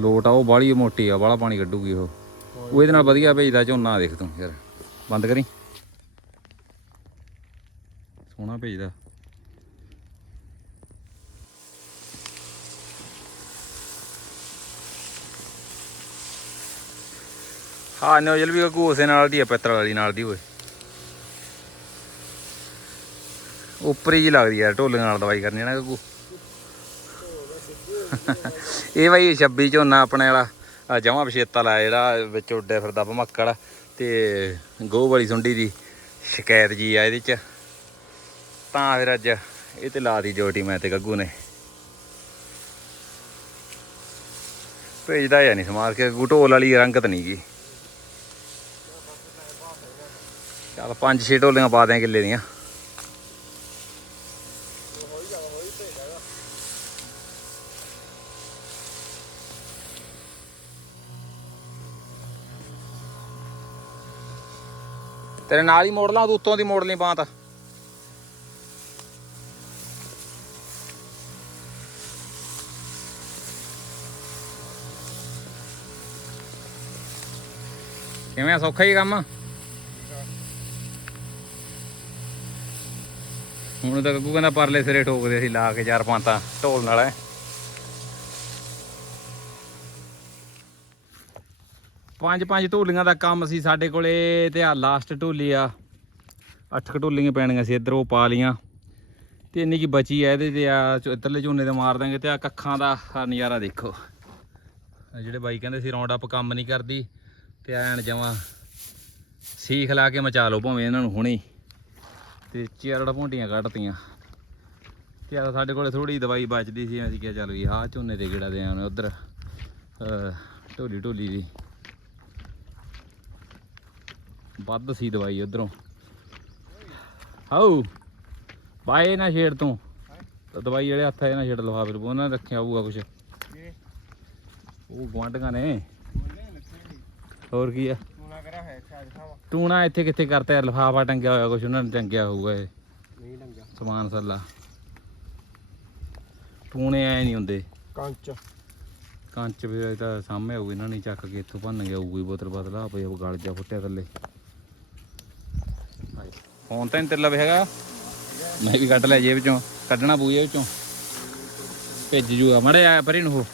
ਲੋਟ ਆ ਉਹ ਬਾਲੀ ਮੋਟੀ ਆ ਬਾਲਾ ਪਾਣੀ ਕੱਢੂਗੀ ਉਹ। ਉਹ ਇਹਦੇ ਨਾਲ ਵਧੀਆ ਭੇਜਦਾ ਝੋਨਾ ਦੇਖ ਤੂੰ ਯਾਰ। ਬੰਦ ਕਰੀ। ਸੋਹਣਾ ਭੇਜਦਾ। ਆ ਨੋਜਲ ਵੀ ਘੂਸੇ ਨਾਲ ਦੀ ਆ ਪੈਤਰ ਵਾਲੀ ਨਾਲ ਦੀ ਓਏ। ਉੱਪਰੀ ਜੀ ਲੱਗਦੀ ਯਾਰ, ਢੋਲੀਆਂ ਨਾਲ ਦਵਾਈ ਕਰਨੀ ਆ ਨਾ ਗੱਗੂ ਇਹ ਬਾਈ 26 ਝੋਨਾ ਆਪਣੇ ਵਾਲਾ ਜਮਾ ਪਛੇਤਾ ਲਾਇਆ ਜਿਹੜਾ ਵਿੱਚ ਉੱਡਿਆ ਫਿਰਦਾ ਭਮੱਕੜ ਤੇ ਗੋਹ ਵਾਲੀ ਸੁੰਡੀ ਦੀ ਸ਼ਿਕਾਇਤ ਜੀ ਆ ਇਹਦੇ ਚ। ਤਾਂ ਫਿਰ ਅੱਜ ਇਹ ਤੇ ਲਾ ਦੀ ਡਿਊਟੀ ਮੈਂ ਤੇ ਗੱਗੂ ਨੇ। ਭੇਜਦਾ ਜਾਂ ਨਹੀਂ ਸਮਾਰ ਕੇ, ਢੋਲ ਵਾਲੀ ਰੰਗਤ ਨਹੀਂ ਗੀ। ਚੱਲ ਪੰਜ ਛੇ ਢੋਲੀਆਂ ਪਾ ਦਿਆਂ ਕਿੱਲੇ ਦੀਆਂ। ਤੇਰੇ ਨਾਲ ਹੀ ਮੋੜ ਲਾਂ ਤੂੰ ਉੱਤੋਂ ਦੀ ਮੋੜ ਲਈ ਬਾਂਹ ਤਾਂ ਕਿਵੇਂ ਆ, ਸੌਖਾ ਹੀ ਕੰਮ? ਹੁਣ ਤਾਂ ਗੱਗੂ ਕਹਿੰਦਾ ਪਰਲੇ ਸਿਰੇ ਠੋਕਦੇ ਸੀ ਲਾ ਕੇ ਚਾਰ ਪੰਜ ਤਾਂ ਢੋਲ ਨਾਲ ਐ ਪੰਜ ਪੰਜ ਢੋਲੀਆਂ ਦਾ ਕੰਮ ਸੀ ਸਾਡੇ ਕੋਲੇ ਤੇ ਆ ਲਾਸਟ ਢੋਲੀ ਆ। ਅੱਠ ਕੁ ਢੋਲੀਆਂ ਪੈਣੀਆਂ ਸੀ ਇੱਧਰ ਪਾ ਲੀਆਂ ਤੇ ਇੰਨੀ ਕੀ ਬਚੀ ਐ ਇਹਦੇ ਤੇ ਆ, ਚੋ- ਇੱਧਰਲੇ ਝੋਨੇ ਤੇ ਮਾਰ ਦਾਂਗੇ ਤੇ ਆ ਕੱਖਾਂ ਦਾ ਨਜ਼ਾਰਾ ਦੇਖੋ। ਜਿਹੜੇ ਬਾਈ ਕਹਿੰਦੇ ਸੀ ਰੌਂਡ ਅਪ ਕੰਮ ਨਹੀਂ ਕਰਦੀ, ਤੇ ਐਨ ਜਮਾ ਸੀਖ ਲਾ ਕੇ ਮਚਾ ਲਓ ਭਾਵੇਂ ਇਹਨਾਂ ਨੂੰ ਹੁਣੇ ਤੇ ਚਿਹਰੜ ਭੁੰਡੀਆਂ ਕੱਢਤੀਆਂ। ਤੇ ਆ ਸਾਡੇ ਕੋਲੇ ਥੋੜੀ ਦਵਾਈ ਬਚਦੀ ਸੀ ਅਸੀਂ ਕਿਹਾ ਚੱਲ ਵੀ ਆਹ ਝੋਨੇ ਤੇ ਗੇੜਾ ਦੇ ਆਉਣੇ ਉਧਰ ਢੋਲੀ ਢੋਲੀ ਦੀ ਵੱਧ ਸੀ ਦਵਾਈ ਉਧਰੋਂ। ਹਾਉ ਬਾਏ ਨਾ ਛੇੜ ਤੂੰ। ਦਵਾਈ ਵਾਲੇ ਹੱਥ ਆਏ ਨਾ ਛੇੜ ਲਫਾਫੇ ਨੂੰ ਉਹਨਾਂ ਨੇ ਰੱਖਿਆ ਹੋਊਗਾ ਕੁਛ। ਉਹ ਗੁਆਂਢੀਆਂ ਨੇ। ਹੋਰ ਕੀ ਆ? ਟੂਣਾ ਇੱਥੇ ਕਿੱਥੇ ਕਰਤਾ ਯਾਰ ਲਫਾਫਾ ਟੰਗਿਆ ਹੋਇਆ ਕੁਛ ਉਹਨਾਂ ਨੇ ਟੰਗਿਆ ਹੋਊਗਾ ਇਹ। ਨਹੀਂ ਸਮਾਨ ਸੱਲਾ। ਟੂਣੇ ਐ ਨਹੀਂ ਹੁੰਦੇ। ਕੰਚ। ਕੰਚ ਵੀ ਇਹ ਤਾਂ ਸਾਹਮਣੇ ਹੋਊ ਇਹਨਾਂ ਨੇ ਚੱਕ ਕੇ ਇੱਥੋਂ ਭੰਨ ਗਿਆ ਹੋਊਗੀ ਬੋਤਲ ਬਦਲਾ ਪਈ ਉਹ ਗਲ ਜਾ ਫੁੱਟਿਆ ਥੱਲੇ। ਫੋਨ ਤਾਂ ਨਹੀਂ ਤੇਰੇ ਲਵੇ ਹੈਗਾ। ਮੈਂ ਵੀ ਕੱਢ ਲਿਆ ਜੇਬ ਚੋਂ ਕੱਢਣਾ ਪਊ ਜੇਬ ਚੋਂ। ਭੇਜ ਜੂਗਾ ਮੜੇ ਆ ਪਰੇ ਨੂੰ ਹੋ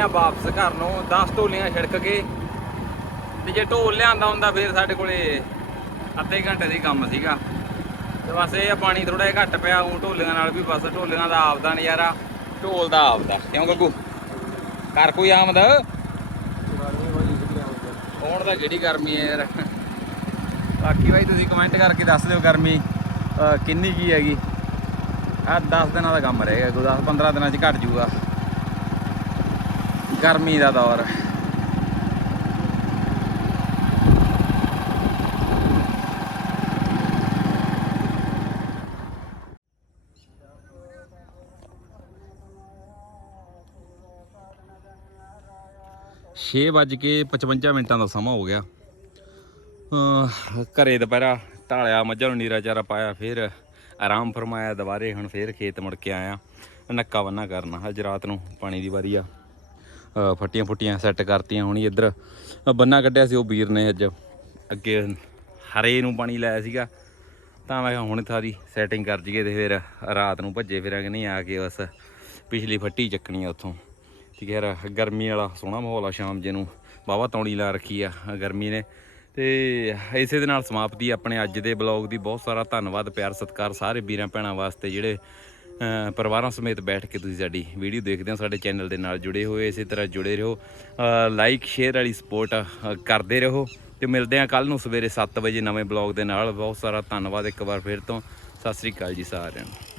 ਆ ਵਾਪਸ ਘਰ ਨੂੰ 10 ਢੋਲੀਆਂ ਛਿੜਕ ਕੇ। ਤੇ ਜੇ ਢੋਲ ਲਿਆਂਦਾ ਹੁੰਦਾ, ਫਿਰ ਸਾਡੇ ਕੋਲੇ ਅੱਧੇ ਘੰਟੇ ਦਾ ਹੀ ਕੰਮ ਸੀਗਾ। ਤੇ ਬਸ ਇਹ ਆ, ਪਾਣੀ ਥੋੜਾ ਜਿਹਾ ਘੱਟ ਪਿਆ, ਉਹ ਢੋਲੀਆਂ ਨਾਲ ਵੀ ਬਸ ਢੋਲੀਆਂ ਦਾ ਆਪਦਾ ਨਜ਼ਾਰਾ, ਢੋਲ ਦਾ ਆਪਦਾ। ਕਿਉਂ ਗੱਗੂ? ਕਰ ਕੋਈ ਆਮਦ? ਹੁਣ ਤਾਂ ਕਿਹੜੀ ਗਰਮੀ ਹੈ ਯਾਰ? ਬਾਕੀ ਬਾਈ, ਤੁਸੀਂ ਕਮੈਂਟ ਕਰਕੇ ਦੱਸ ਦਿਓ ਗਰਮੀ ਕਿੰਨੀ ਕੀ ਹੈਗੀ। ਆ 10 ਦਿਨਾਂ ਦਾ ਕੰਮ ਰਹੇਗਾ, ਕੋਈ 10 15 ਦਿਨਾਂ 'ਚ ਘਟ ਜੂਗਾ ਗਰਮੀ ਦਾ ਦੌਰ। ਛੇ ਵੱਜ ਕੇ 55 ਮਿੰਟਾਂ ਦਾ ਸਮਾਂ ਹੋ ਗਿਆ। ਅਹ ਘਰੇ ਦੁਪਹਿਰਾ ਢਾਲਿਆ, ਮੱਝਾਂ ਨੂੰ ਨੀਰਾ ਚਾਰਾ ਪਾਇਆ, ਫਿਰ ਆਰਾਮ ਫਰਮਾਇਆ, ਦੁਬਾਰੇ ਹੁਣ ਫਿਰ ਖੇਤ ਮੁੜ ਕੇ ਆਇਆ। ਨੱਕਾ ਬੰਨਾ ਕਰਨਾ, ਅੱਜ ਰਾਤ ਨੂੰ ਪਾਣੀ ਦੀ ਵਾਰੀ ਆ। ਫੱਟੀਆਂ ਫੁੱਟੀਆਂ ਸੈੱਟ ਕਰਤੀਆਂ ਹੋਣੀ ਇੱਧਰ। ਬੰਨਾ ਕੱਢਿਆ ਸੀ ਉਹ ਵੀਰ ਨੇ ਅੱਜ। ਅੱਗੇ ਹਰੇ ਨੂੰ ਪਾਣੀ ਲਾਇਆ ਸੀਗਾ। ਤਾਂ ਮੈਂ ਕਿਹਾ ਹੁਣ ਸਾਰੀ ਸੈਟਿੰਗ ਕਰ ਜੀਏ ਤੇ ਫਿਰ ਰਾਤ ਨੂੰ ਭੱਜੇ ਫਿਰਾਂਗੇ, ਨਹੀਂ ਆ ਕੇ ਬਸ ਪਿਛਲੀ ਫੱਟੀ ਚੱਕਣੀ ਆ ਉੱਥੋਂ। ਠੀਕ ਹੈ ਯਾਰ, ਗਰਮੀ ਵਾਲਾ ਸੋਹਣਾ ਮਾਹੌਲ ਆ ਸ਼ਾਮ ਜੇ ਨੂੰ। ਵਾਹਵਾ ਤੌਣੀ ਲਾ ਰੱਖੀ ਆ ਗਰਮੀ ਨੇ। ਤੇ ਇਸੇ ਦੇ ਨਾਲ ਸਮਾਪਤੀ ਆਪਣੇ ਅੱਜ ਦੇ ਬਲੌਗ ਦੀ। ਬਹੁਤ ਸਾਰਾ ਧੰਨਵਾਦ, ਪਿਆਰ, ਸਤਿਕਾਰ ਸਾਰੇ ਵੀਰਾਂ ਭੈਣਾਂ ਵਾਸਤੇ ਜਿਹੜੇ ਪਰਿਵਾਰਾਂ ਸਮੇਤ ਬੈਠ ਕੇ ਤੁਸੀਂ ਸਾਡੀ ਵੀਡੀਓ ਦੇਖਦੇ ਹੋ, ਸਾਡੇ ਚੈਨਲ ਦੇ ਨਾਲ ਜੁੜੇ ਹੋਏ ਇਸੇ ਤਰ੍ਹਾਂ ਜੁੜੇ ਰਹੋ। ਲਾਈਕ ਸ਼ੇਅਰ ਵਾਲੀ ਸਪੋਰਟ ਕਰਦੇ ਰਹੋ ਤੇ ਮਿਲਦੇ ਹਾਂ ਕੱਲ ਨੂੰ ਸਵੇਰੇ 7 ਵਜੇ ਨਵੇਂ ਬਲੌਗ ਦੇ ਨਾਲ। ਬਹੁਤ ਸਾਰਾ ਧੰਨਵਾਦ ਇੱਕ ਵਾਰ ਫਿਰ ਤੋਂ। ਸਤਿ ਸ੍ਰੀ ਅਕਾਲ ਜੀ ਸਾਰਿਆਂ ਨੂੰ।